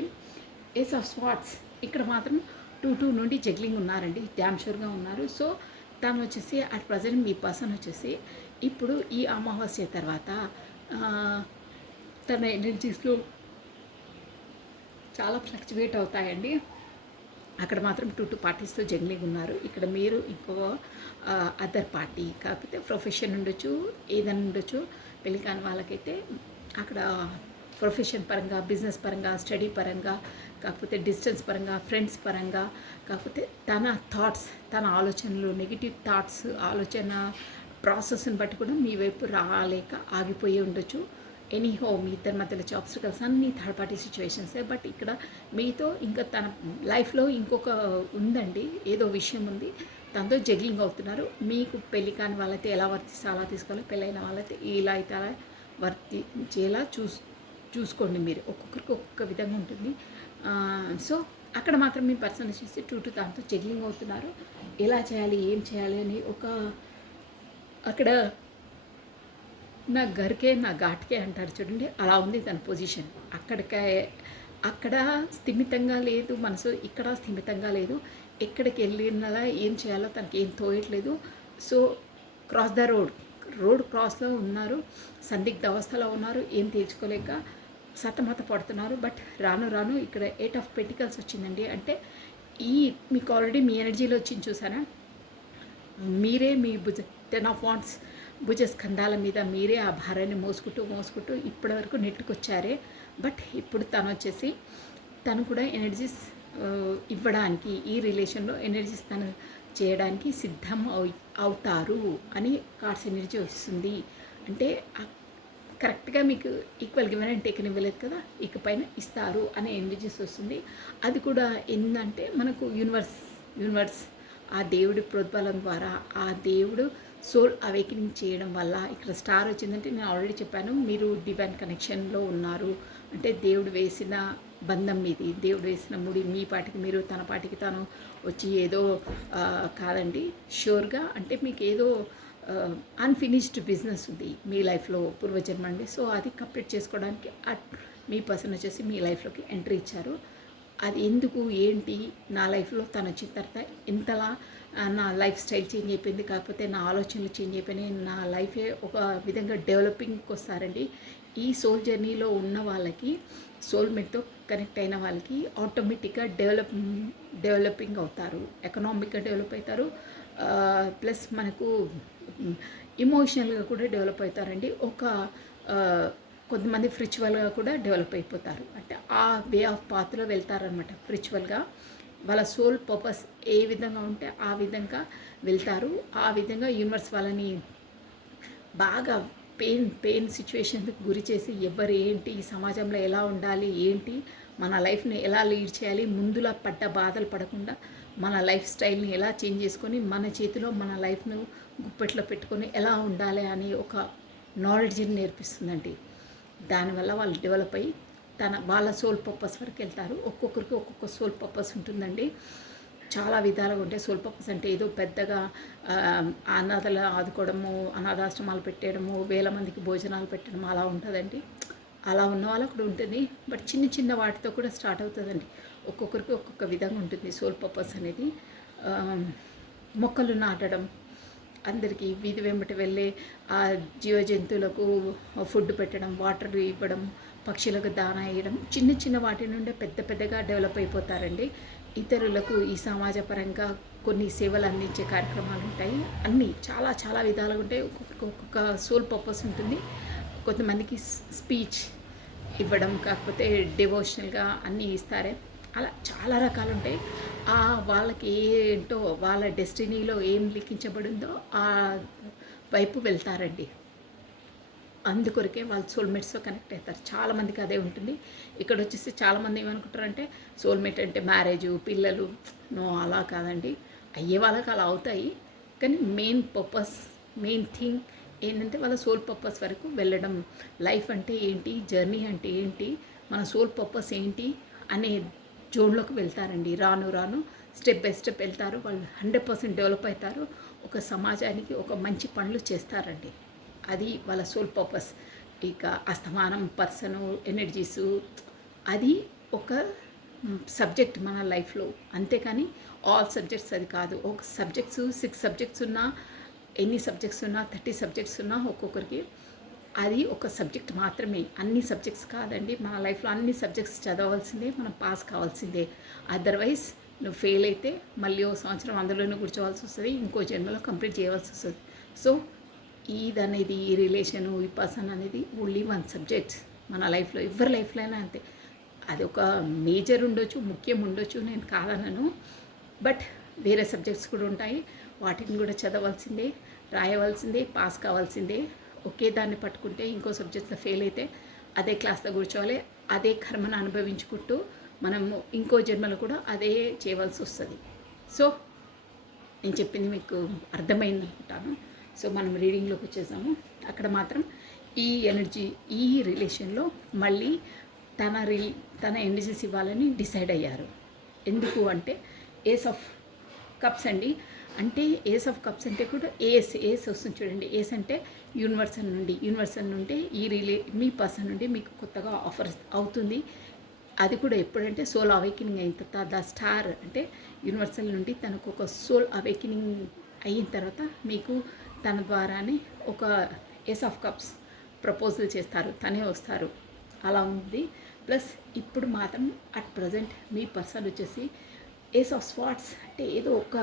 ఏస్ ఆఫ్ స్వాట్స్ ఇక్కడ మాత్రం 2 నుండి జగ్లింగ్ ఉన్నారండి, డ్యామ్ షూర్గా ఉన్నారు. సో తను వచ్చేసి అట్ ప్రజెంట్ మీ పర్సన్ వచ్చేసి ఇప్పుడు ఈ అమావాస్య తర్వాత తన ఎనర్జీస్లో చాలా ఫ్లక్చువేట్ అవుతాయండి. అక్కడ మాత్రం 2 పార్టీస్తో జంగ్లింగ్ ఉన్నారు. ఇక్కడ మీరు ఇంకో అదర్ పార్టీ కాకపోతే ప్రొఫెషన్ ఉండొచ్చు, ఏదైనా ఉండొచ్చు. పెళ్లి కాని వాళ్ళకైతే అక్కడ ప్రొఫెషన్ పరంగా, బిజినెస్ పరంగా, స్టడీ పరంగా, కాకపోతే డిస్టెన్స్ పరంగా, ఫ్రెండ్స్ పరంగా, కాకపోతే తన థాట్స్, తన ఆలోచనలు, నెగిటివ్ థాట్స్, ఆలోచన ప్రాసెస్ని బట్టి కూడా మీ వైపు రాలేక ఆగిపోయి ఉండొచ్చు. ఎనీహో మీ ఇద్దరి మధ్యలో ఆబ్స్టికల్స్ అన్నీ థర్డ్ పార్టీ సిచ్యువేషన్సే. బట్ ఇక్కడ మీతో ఇంకా తన లైఫ్లో ఇంకొక ఉందండి, ఏదో విషయం ఉంది, తనతో జగ్లింగ్ అవుతున్నారు. మీకు పెళ్ళి కాని వాళ్ళైతే ఎలా వర్తిస్తే అలా తీసుకోవాలి, పెళ్ళైన వాళ్ళైతే ఇలా అయితే అలా వర్తించేలా చూసుకోండి. మీరు ఒక్కొక్కరికి ఒక్కొక్క విధంగా ఉంటుంది. సో అక్కడ మాత్రం మీ పర్సన్ వచ్చేసి 2 దాంతో జగ్లింగ్ అవుతున్నారు. ఎలా చేయాలి, ఏం చేయాలి అని ఒక అక్కడ నా గరికే నా ఘాట్కే అంటారు చూడండి, అలా ఉంది తన పొజిషన్. అక్కడ స్థిమితంగా లేదు మనసు, ఇక్కడ స్థిమితంగా లేదు. ఎక్కడికి వెళ్ళినలా ఏం చేయాలో తనకి ఏం తోయట్లేదు. సో క్రాస్ ద రోడ్ క్రాస్లో ఉన్నారు, సందిగ్ధ అవస్థలో ఉన్నారు, ఏం తీర్చుకోలేక సతమత పడుతున్నారు. బట్ రాను రాను ఇక్కడ 8 ఆఫ్ పెంటికల్స్ వచ్చిందండి. అంటే మీకు ఆల్రెడీ మీ ఎనర్జీలో వచ్చింది చూసారా, మీరే మీ 10 ఆఫ్ వాండ్స్ భుజ స్కంధాల మీద మీరే ఆ భారాన్ని మోసుకుంటూ ఇప్పటివరకు నెట్టుకొచ్చారే. బట్ ఇప్పుడు తను కూడా ఎనర్జీస్ ఇవ్వడానికి, ఈ రిలేషన్లో ఎనర్జీస్ తను చేయడానికి సిద్ధం అవుతారు అని కార్డ్స్ ఎనర్జీ వస్తుంది. అంటే కరెక్ట్గా మీకు ఈక్వల్ గివెన్ అండ్ టేకన్ ఇవ్వలేదు కదా, ఇకపైన ఇస్తారు అనే ఎనర్జీస్ వస్తుంది. అది కూడా ఏంటంటే మనకు యూనివర్స్ ఆ దేవుడి ప్రోద్బలం ద్వారా, ఆ దేవుడు సోల్ అవేకనింగ్ చేయడం వల్ల ఇక్కడ స్టార్ వచ్చిందంటే నేను ఆల్రెడీ చెప్పాను, మీరు డివైన్ కనెక్షన్లో ఉన్నారు. అంటే దేవుడు వేసిన బంధం మీది, దేవుడు వేసిన ముడి మీ పాటికి మీరు, తన పాటికి తను వచ్చి ఏదో కాదండి, షూర్గా అంటే మీకు ఏదో అన్ఫినిష్డ్ బిజినెస్ ఉంది మీ లైఫ్లో పూర్వజన్మ అండి. సో అది కంప్లీట్ చేసుకోవడానికి మీ పర్సన్ వచ్చేసి మీ లైఫ్లోకి ఎంట్రీ ఇచ్చారు. అది ఎందుకు ఏంటి, నా లైఫ్లో తను వచ్చిన తర్వాత ఎంతలా నా లైఫ్ స్టైల్ చేంజ్ అయిపోయింది, కాకపోతే నా ఆలోచనలు చేంజ్ అయిపోయినాయి, నా లైఫే ఒక విధంగా డెవలపింగ్కి వస్తారండి. ఈ సోల్ జర్నీలో ఉన్న వాళ్ళకి, సోల్మేట్తో కనెక్ట్ అయిన వాళ్ళకి ఆటోమేటిక్గా డెవలపింగ్ అవుతారు, ఎకనామిక్గా డెవలప్ అవుతారు, ప్లస్ మనకు ఇమోషనల్గా కూడా డెవలప్ అవుతారండి. కొంతమంది స్పిరిచువల్గా కూడా డెవలప్ అయిపోతారు. అంటే ఆ వే ఆఫ్ పాత్లో వెళ్తారనమాట. స్పిరిచువల్గా వాళ్ళ సోల్ పర్పస్ ఏ విధంగా ఉంటే ఆ విధంగా వెళ్తారు. ఆ విధంగా యూనివర్స్ వాళ్ళని బాగా పెయిన్ సిచ్యువేషన్కి గురి చేసి, ఎవరు ఏంటి, ఈ సమాజంలో ఎలా ఉండాలి, ఏంటి, మన లైఫ్ని ఎలా లీడ్ చేయాలి, ముందులా పడ్డ బాధలు పడకుండా మన లైఫ్ స్టైల్ని ఎలా చేంజ్ చేసుకొని మన చేతిలో మన లైఫ్ను గుప్పెట్లో పెట్టుకొని ఎలా ఉండాలి అని ఒక నాలెడ్జ్ని నేర్పిస్తుందండి. దానివల్ల వాళ్ళు డెవలప్ అయ్యి వాళ్ళ సోల్ పర్పస్ వరకు వెళ్తారు. ఒక్కొక్కరికి ఒక్కొక్క సోల్ పర్పస్ ఉంటుందండి. చాలా విధాలుగా ఉంటాయి. సోల్ పర్పస్ అంటే ఏదో పెద్దగా అనాథలు ఆదుకోవడము, అనాథాశ్రమాలు పెట్టేయడము, వేల మందికి భోజనాలు పెట్టడం అలా ఉంటుందండి. అలా ఉన్న వాళ్ళకు కూడా ఉంటుంది. బట్ చిన్న వాటితో కూడా స్టార్ట్ అవుతుందండి. ఒక్కొక్కరికి ఒక్కొక్క విధంగా ఉంటుంది సోల్ పర్పస్ అనేది. మొక్కలు నాటడం, అందరికీ వీధి వెంబటి వెళ్ళే ఆ జీవ జంతువులకు ఫుడ్ పెట్టడం, వాటర్ ఇవ్వడం, పక్షులకు దానా వేయడం, చిన్న వాటి నుండే పెద్దగా డెవలప్ అయిపోతారండి. ఇతరులకు ఈ సమాజ పరంగా కొన్ని సేవలు అందించే కార్యక్రమాలు ఉంటాయి. అన్నీ చాలా విధాలుగా ఉంటాయి. ఒక్కొక్క సోల్ పర్పస్ ఉంటుంది. కొంతమందికి స్పీచ్ ఇవ్వడం, కాకపోతే డివోషనల్గా అన్నీ ఇస్తారే, అలా చాలా రకాలు ఉంటాయి. వాళ్ళకి ఏంటో వాళ్ళ డెస్టినీలో ఏం లిఖించబడిందో ఆ వైపు వెళ్తారండి. అందుకొరకే వాళ్ళు సోల్మేట్స్తో కనెక్ట్ అవుతారు. చాలామందికి అదే ఉంటుంది. ఇక్కడ వచ్చేసి చాలామంది ఏమనుకుంటారంటే సోల్మేట్ అంటే మ్యారేజు, పిల్లలు. నో, అలా కాదండి. అయ్యే వాళ్ళకి అలా అవుతాయి. కానీ మెయిన్ పర్పస్, మెయిన్ థింగ్ ఏంటంటే వాళ్ళ సోల్ పర్పస్ వరకు వెళ్ళడం. లైఫ్ అంటే ఏంటి, జర్నీ అంటే ఏంటి, మన సోల్ పర్పస్ ఏంటి అనే జోన్లోకి వెళ్తారండి. రాను రాను స్టెప్ బై స్టెప్ వెళ్తారు. వాళ్ళు 100% డెవలప్ అవుతారు. ఒక సమాజానికి ఒక మంచి పనులు చేస్తారండి. అది వాళ్ళ సోల్ పర్పస్. ఇక అస్తమానం పర్సను ఎనర్జీసు అది ఒక సబ్జెక్ట్ మన లైఫ్లో, అంతేకాని ఆల్ సబ్జెక్ట్స్ అది కాదు. ఒక సబ్జెక్ట్స్ 6 సబ్జెక్ట్స్ ఉన్నా, ఎన్ని సబ్జెక్ట్స్ ఉన్నా, 30 సబ్జెక్ట్స్ ఉన్నా ఒక్కొక్కరికి అది ఒక సబ్జెక్ట్ మాత్రమే. అన్ని సబ్జెక్ట్స్ కాదండి. మన లైఫ్లో అన్ని సబ్జెక్ట్స్ చదవాల్సిందే, మనం పాస్ కావాల్సిందే. అదర్వైజ్ నువ్వు ఫెయిల్ అయితే మళ్ళీ ఓ సంవత్సరం అందులోనే కూర్చోవాల్సి వస్తుంది, ఇంకో జన్మలో కంప్లీట్ చేయవలసి వస్తుంది. సో ఇది అనేది, ఈ రిలేషను, ఈ పర్సన్ అనేది ఓన్లీ వన్ సబ్జెక్ట్ మన లైఫ్లో. ఎవరి లైఫ్లో అయినా అంతే. అది ఒక మేజర్ ఉండొచ్చు, ముఖ్యం ఉండొచ్చు, నేను కాదనను. బట్ వేరే సబ్జెక్ట్స్ కూడా ఉంటాయి. వాటిని కూడా చదవాల్సిందే, రాయవలసిందే, పాస్ కావాల్సిందే. ఒకే దాన్ని పట్టుకుంటే ఇంకో సబ్జెక్ట్లో ఫెయిల్ అయితే అదే క్లాస్లో కూర్చోవాలి. అదే కర్మను అనుభవించుకుంటూ మనము ఇంకో జన్మలో కూడా అదే చేయవలసి వస్తుంది. సో నేను చెప్పింది మీకు అర్థమైంది అనుకుంటాను. సో మనం రీడింగ్లోకి వచ్చేసాము. అక్కడ మాత్రం ఈ ఎనర్జీ, ఈ రిలేషన్లో మళ్ళీ తన ఎనర్జీస్ ఇవ్వాలని డిసైడ్ అయ్యారు. ఎందుకు అంటే ఏస్ ఆఫ్ కప్స్ అండి. అంటే ఏస్ ఆఫ్ కప్స్ అంటే కూడా ఏస్ వస్తుంది చూడండి. ఏస్ అంటే యూనివర్సల్ నుండి మీ పర్సన్ నుండి మీకు కొత్తగా ఆఫర్ అవుతుంది. అది కూడా ఎప్పుడంటే సోల్ అవేకినింగ్ అయిన తర్వాత, ద స్టార్ అంటే యూనివర్సల్ నుండి తనకు ఒక సోల్ అవేకినింగ్ అయిన తర్వాత మీకు తన ద్వారానే ఒక ఏస్ ఆఫ్ కప్స్ ప్రపోజల్ చేస్తారు, తనే వస్తారు. అలా ఉంది. ప్లస్ ఇప్పుడు మాత్రం అట్ ప్రజెంట్ మీ పర్సన్ వచ్చేసి ఏస్ ఆఫ్ స్వాట్స్ అంటే ఏదో ఒక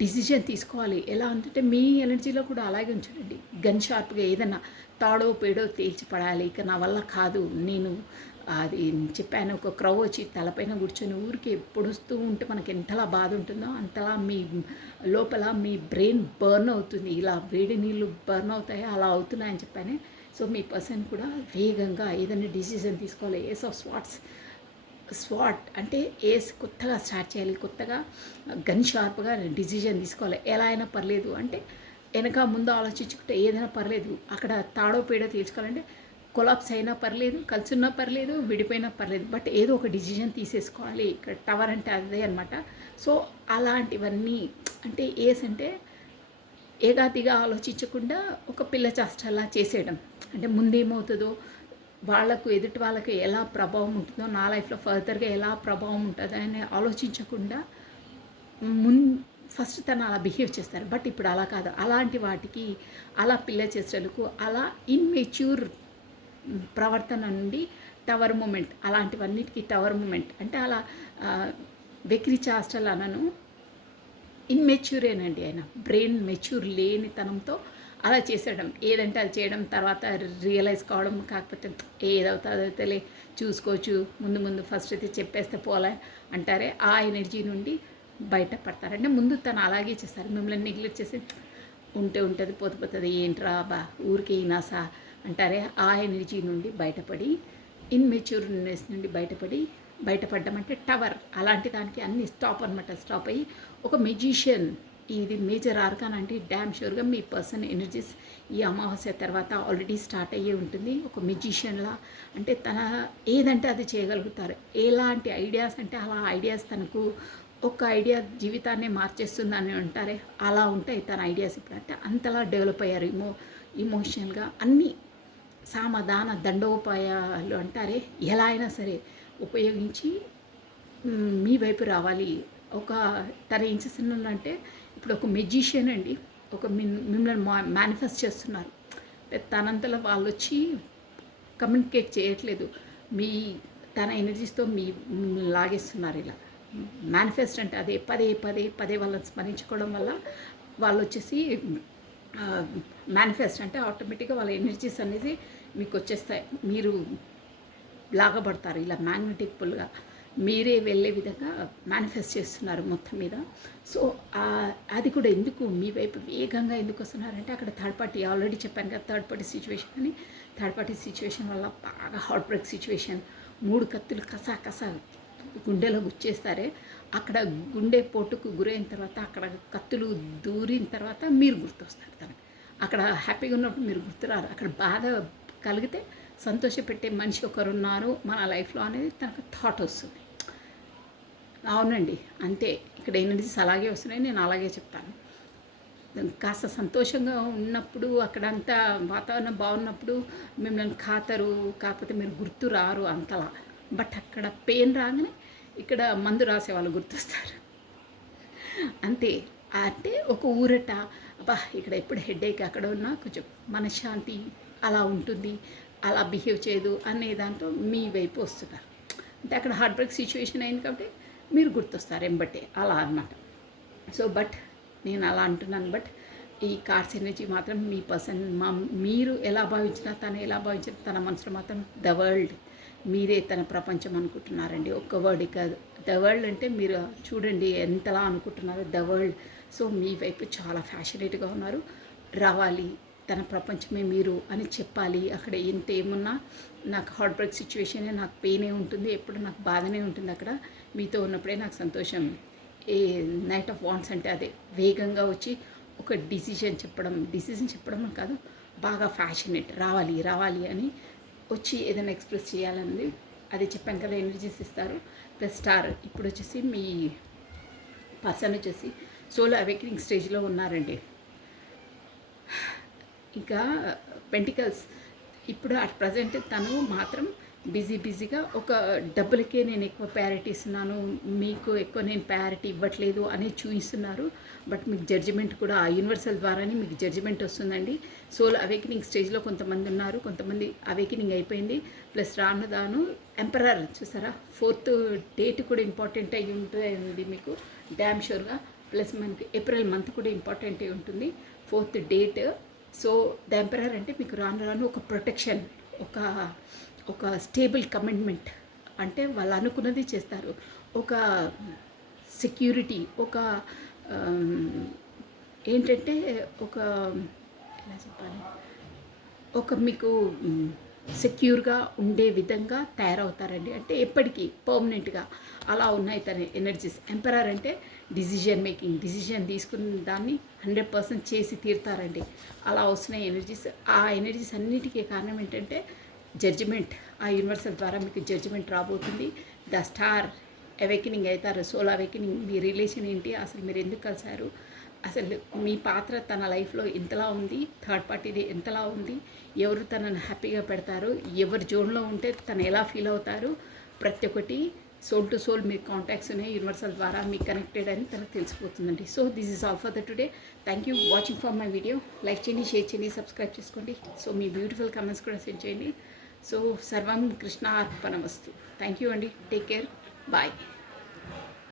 డిసిజన్ తీసుకోవాలి. ఎలా అంటే మీ ఎనర్జీలో కూడా అలాగే ఉంచండి. గన్ షార్ప్గా ఏదైనా తాడో పేడో తేల్చి పడాలి. ఇక నా వల్ల కాదు, నేను అది చెప్పాను, ఒక క్రౌ వచ్చి తలపైన కూర్చొని ఊరికి పొడుస్తూ ఉంటే మనకి ఎంతలా బాధ ఉంటుందో అంతలా మీ లోపల మీ బ్రెయిన్ బర్న్ అవుతుంది. ఇలా వేడి నీళ్ళు బర్న్ అవుతాయి, అలా అవుతున్నాయని చెప్పాను. సో మీ పర్సన్ కూడా వేగంగా ఏదైనా డిసిజన్ తీసుకోవాలి. ఏస్ ఆఫ్ స్వాట్ అంటే ఏస్ కొత్తగా స్టార్ట్ చేయాలి, కొత్తగా గన్ షార్ప్గా డిసిజన్ తీసుకోవాలి. ఎలా అయినా పర్లేదు అంటే వెనక ముందు ఆలోచించుకుంటే ఏదైనా పర్లేదు. అక్కడ తాడో పేడో తీర్చుకోవాలంటే కొలాప్స్ అయినా పర్లేదు, కలిసిన్నా పర్లేదు, విడిపోయినా పర్లేదు, బట్ ఏదో ఒక డిసిజన్ తీసేసుకోవాలి. ఇక్కడ టవర్ అంటే అదే అనమాట. సో అలాంటివన్నీ అంటే ఏస్ అంటే ఏగాదిగా ఆలోచించకుండా ఒక పిల్ల చేష్టలా చేసేయడం. అంటే ముందేమవుతుందో, వాళ్ళకు ఎదుటి వాళ్ళకి ఎలా ప్రభావం ఉంటుందో, నా లైఫ్లో ఫర్దర్గా ఎలా ప్రభావం ఉంటుందో అని ఆలోచించకుండా ఫస్ట్ తను అలా బిహేవ్ చేస్తారు. బట్ ఇప్పుడు అలా కాదు. అలాంటి వాటికి, అలా పిల్ల చేష్టలకు, అలా ఇన్మెచ్యూర్ ప్రవర్తన నుండి టవర్ మూమెంట్, అలాంటివన్నిటికీ టవర్ మూమెంట్ అంటే అలా వెకిరి చేష్టలు అనను, ఇన్మెచ్యూరేనండి. ఆయన బ్రెయిన్ మెచ్యూర్ లేనితనంతో అలా చేసేయడం, ఏదంటే అది చేయడం, తర్వాత రియలైజ్ కావడం. కాకపోతే ఏదవుతుందో చూసుకోవచ్చు, ముందు ఫస్ట్ అయితే చెప్పేస్తే పోలే అంటారే, ఆ ఎనర్జీ నుండి బయటపడతారు. అంటే ముందు తను అలాగే చేస్తారు, మిమ్మల్ని నెగ్లెక్ట్ చేసి ఉంటే ఉంటుంది, పోతుంది, ఏంట్రా బా ఊరికే ఇనాసా అంటారే, ఆ ఎనర్జీ నుండి బయటపడి, ఇన్మెచ్యూర్నెస్ నుండి బయటపడడం అంటే టవర్. అలాంటి దానికి అన్ని స్టాప్ అనమాట. స్టాప్ అయ్యి ఒక మెజిషియన్, ఇది మేజర్ ఆర్గాన్ అంటే డ్యామ్ షూర్గా మీ పర్సన్ ఎనర్జీస్ ఈ అమావాస్య తర్వాత ఆల్రెడీ స్టార్ట్ అయ్యి ఉంటుంది. ఒక మెజిషియన్లా అంటే తన ఏదంటే అది చేయగలుగుతారు. ఎలాంటి ఐడియాస్ అంటే అలా ఐడియాస్, తనకు ఒక ఐడియా జీవితాన్ని మార్చేస్తుందని అంటారే, అలా ఉంటాయి తన ఐడియాస్. ఇప్పుడు అంటే అంతలా డెవలప్ అయ్యారు ఇమోషనల్గా. అన్నీ సామధాన దండోపాయాలు అంటారే, ఎలా అయినా సరే ఉపయోగించి మీ వైపు రావాలి. ఒక తన ఏం చేస్తున్నారంటే ఇప్పుడు ఒక మెజిషియన్ అండి, ఒక మిమ్మల్ని మేనిఫెస్ట్ చేస్తున్నారు. తనంతలో వాళ్ళు వచ్చి కమ్యూనికేట్ చేయట్లేదు, తన ఎనర్జీస్తో మిమ్మల్ని లాగేస్తున్నారు. ఇలా మేనిఫెస్ట్ అంటే అదే పదే వాళ్ళని స్మరించుకోవడం వల్ల వాళ్ళు వచ్చేసి మేనిఫెస్ట్ అంటే ఆటోమేటిక్గా వాళ్ళ ఎనర్జీస్ అనేది మీకు వచ్చేస్తాయి. మీరు లాగబడతారు ఇలా మ్యాగ్నెటిక్ పుల్గా, మీరే వెళ్ళే విధంగా మేనిఫెస్ట్ చేస్తున్నారు మొత్తం మీద. సో అది కూడా ఎందుకు మీ వైపు వేగంగా ఎందుకు వస్తున్నారంటే అక్కడ థర్డ్ పార్టీ, ఆల్రెడీ చెప్పాను కదా థర్డ్ పార్టీ సిచ్యువేషన్ అని. థర్డ్ పార్టీ సిచ్యువేషన్ వల్ల బాగా హార్ట్ బ్రేక్ సిచ్యువేషన్, 3 కత్తులు కసా గుండెలో గుచ్చేస్తారే, అక్కడ గుండె పోటుకు గురైన తర్వాత అక్కడ కత్తులు దూరిన తర్వాత మీరు గుర్తొస్తారు తనకి. అక్కడ హ్యాపీగా ఉన్నప్పుడు మీరు గుర్తురారు. అక్కడ బాధ కలిగితే సంతోషపెట్టే మనిషి ఒకరున్నారు మన లైఫ్లో అనేది తనకు థాట్ వస్తుంది. అవునండి, అంతే. ఇక్కడ ఎనర్జీస్ అలాగే వస్తున్నాయి, నేను అలాగే చెప్తాను. కాస్త సంతోషంగా ఉన్నప్పుడు అక్కడంతా వాతావరణం బాగున్నప్పుడు మిమ్మల్ని ఖాతరు, కాకపోతే మీరు గుర్తు రారు అంతలా. బట్ అక్కడ పెయిన్ రాగానే ఇక్కడ మందు రాసే వాళ్ళు గుర్తొస్తారు అంతే. అంటే ఒక ఊరట, అబ్బా ఇక్కడ ఎప్పుడు హెడేక్, అక్కడ ఉన్నా కొంచెం మనశ్శాంతి అలా ఉంటుంది, అలా బిహేవ్ చేయదు అనే దాంతో మీ వైపు వస్తున్నారు. అంటే అక్కడ హార్ట్ బ్రేక్ సిచ్యువేషన్ అయింది కాబట్టి మీరు గుర్తొస్తారు ఎంబటే, అలా అనమాట. సో బట్ నేను అలా అంటున్నాను. బట్ ఈ కార్డ్స్ ఎనర్జీ మాత్రం మీ పర్సన్ మీరు ఎలా భావించినా, తను ఎలా భావించినా తన మనసులో మాత్రం ద వరల్డ్, మీరే తన ప్రపంచం అనుకుంటున్నారండి. ఒక్క వర్డ్ కాదు, ద వరల్డ్ అంటే మీరు చూడండి ఎంతలా అనుకుంటున్నారో ద వరల్డ్. సో మీ వైపు చాలా ఫ్యాషనేట్గా ఉన్నారు. రావాలి, తన ప్రపంచమే మీరు అని చెప్పాలి. అక్కడ ఎంత ఏమున్నా నాకు హార్ట్ బ్రేక్ సిచ్యువేషనే, నాకు పెయినే ఉంటుంది, ఎప్పుడు నాకు బాధనే ఉంటుంది. అక్కడ మీతో ఉన్నప్పుడే నాకు సంతోషం. ఏ నైట్ ఆఫ్ వాంట్స్ అంటే అదే వేగంగా వచ్చి ఒక డిసిజన్ చెప్పడం కాదు, బాగా ఫ్యాషనేట్, రావాలి రావాలి అని వచ్చి ఏదైనా ఎక్స్ప్రెస్ చేయాలన్నది అది చెప్పాను కదా. ఎనర్జీస్ ఇస్తారు. ప్లస్ స్టార్ ఇప్పుడు వచ్చేసి మీ పర్సన్ వచ్చేసి సోలో అవేకనింగ్ స్టేజ్లో ఉన్నారండి. ఇంకా పెంటికల్స్ ఇప్పుడు అట్ ప్రజెంట్ తను మాత్రం బిజీగా ఒక డబ్బులకే నేను ఎక్కువ ప్రయారిటీ ఇస్తున్నాను, మీకు ఎక్కువ నేను ప్రయారిటీ ఇవ్వట్లేదు అని చూపిస్తున్నారు. బట్ మీకు జడ్జిమెంట్ కూడా ఆ యూనివర్సల్ ద్వారానే మీకు జడ్జిమెంట్ వస్తుందండి. సోల్ అవేకనింగ్ స్టేజ్లో కొంతమంది ఉన్నారు, కొంతమంది అవేకనింగ్ అయిపోయింది. ప్లస్ రాను ఎంపరర్ చూసారా, 4th డేట్ కూడా ఇంపార్టెంట్ అయ్యి ఉంటుంది మీకు డ్యామ్ షూర్గా. ప్లస్ మనకి ఏప్రిల్ మంత్ కూడా ఇంపార్టెంట్ అయి ఉంటుంది, 4th date. So the emperor అంటే మీకు రాను ఒక ప్రొటెక్షన్, ఒక స్టేబుల్ కమిట్మెంట్, అంటే వాళ్ళు అనుకున్నది చేస్తారు. ఒక సెక్యూరిటీ, ఒక ఏంటంటే ఒక ఎలా చెప్పాలి, ఒక మీకు సెక్యూర్గా ఉండే విధంగా తయారవుతారండి. అంటే ఎప్పటికీ పర్మనెంట్గా అలా ఉన్నాయి తన ఎనర్జీస్. ఎంపరర్ అంటే డిసిజన్ తీసుకున్న దాన్ని 100% చేసి తీరుతారండి. అలా వస్తున్నాయి ఎనర్జీస్. ఆ ఎనర్జీస్ అన్నిటికీ కారణం ఏంటంటే జడ్జిమెంట్. ఆ యూనివర్సల్ ద్వారా మీకు జడ్జిమెంట్ రాబోతుంది. ద స్టార్ అవేకనింగ్ అవుతారు, సోల్ అవేకనింగ్. మీ రిలేషన్ ఏంటి, అసలు మీరు ఎందుకు కలిసారు, అసలు మీ పాత్ర తన లైఫ్లో ఎంతలా ఉంది, థర్డ్ పార్టీది ఎంతలా ఉంది, ఎవరు తనను హ్యాపీగా పెడతారు, ఎవరి జోన్లో ఉంటే తను ఎలా ఫీల్ అవుతారు, ప్రతి ఒక్కటి సోల్ టు సోల్ మీ కాంటాక్ట్స్ ఉన్నాయి యూనివర్సల్ ద్వారా మీకు కనెక్టెడ్ అని తనకు తెలిసిపోతుందండి. So this is all for the today. Thank you watching for my video. Like చేయండి, షేర్ చేయండి, సబ్స్క్రైబ్ చేసుకోండి. సో మీ బ్యూటిఫుల్ కమెంట్స్ కూడా సెండ్ చేయండి. సో సర్వం కృష్ణ అర్పణమస్తు. థ్యాంక్ యూ అండి. Take care. బాయ్.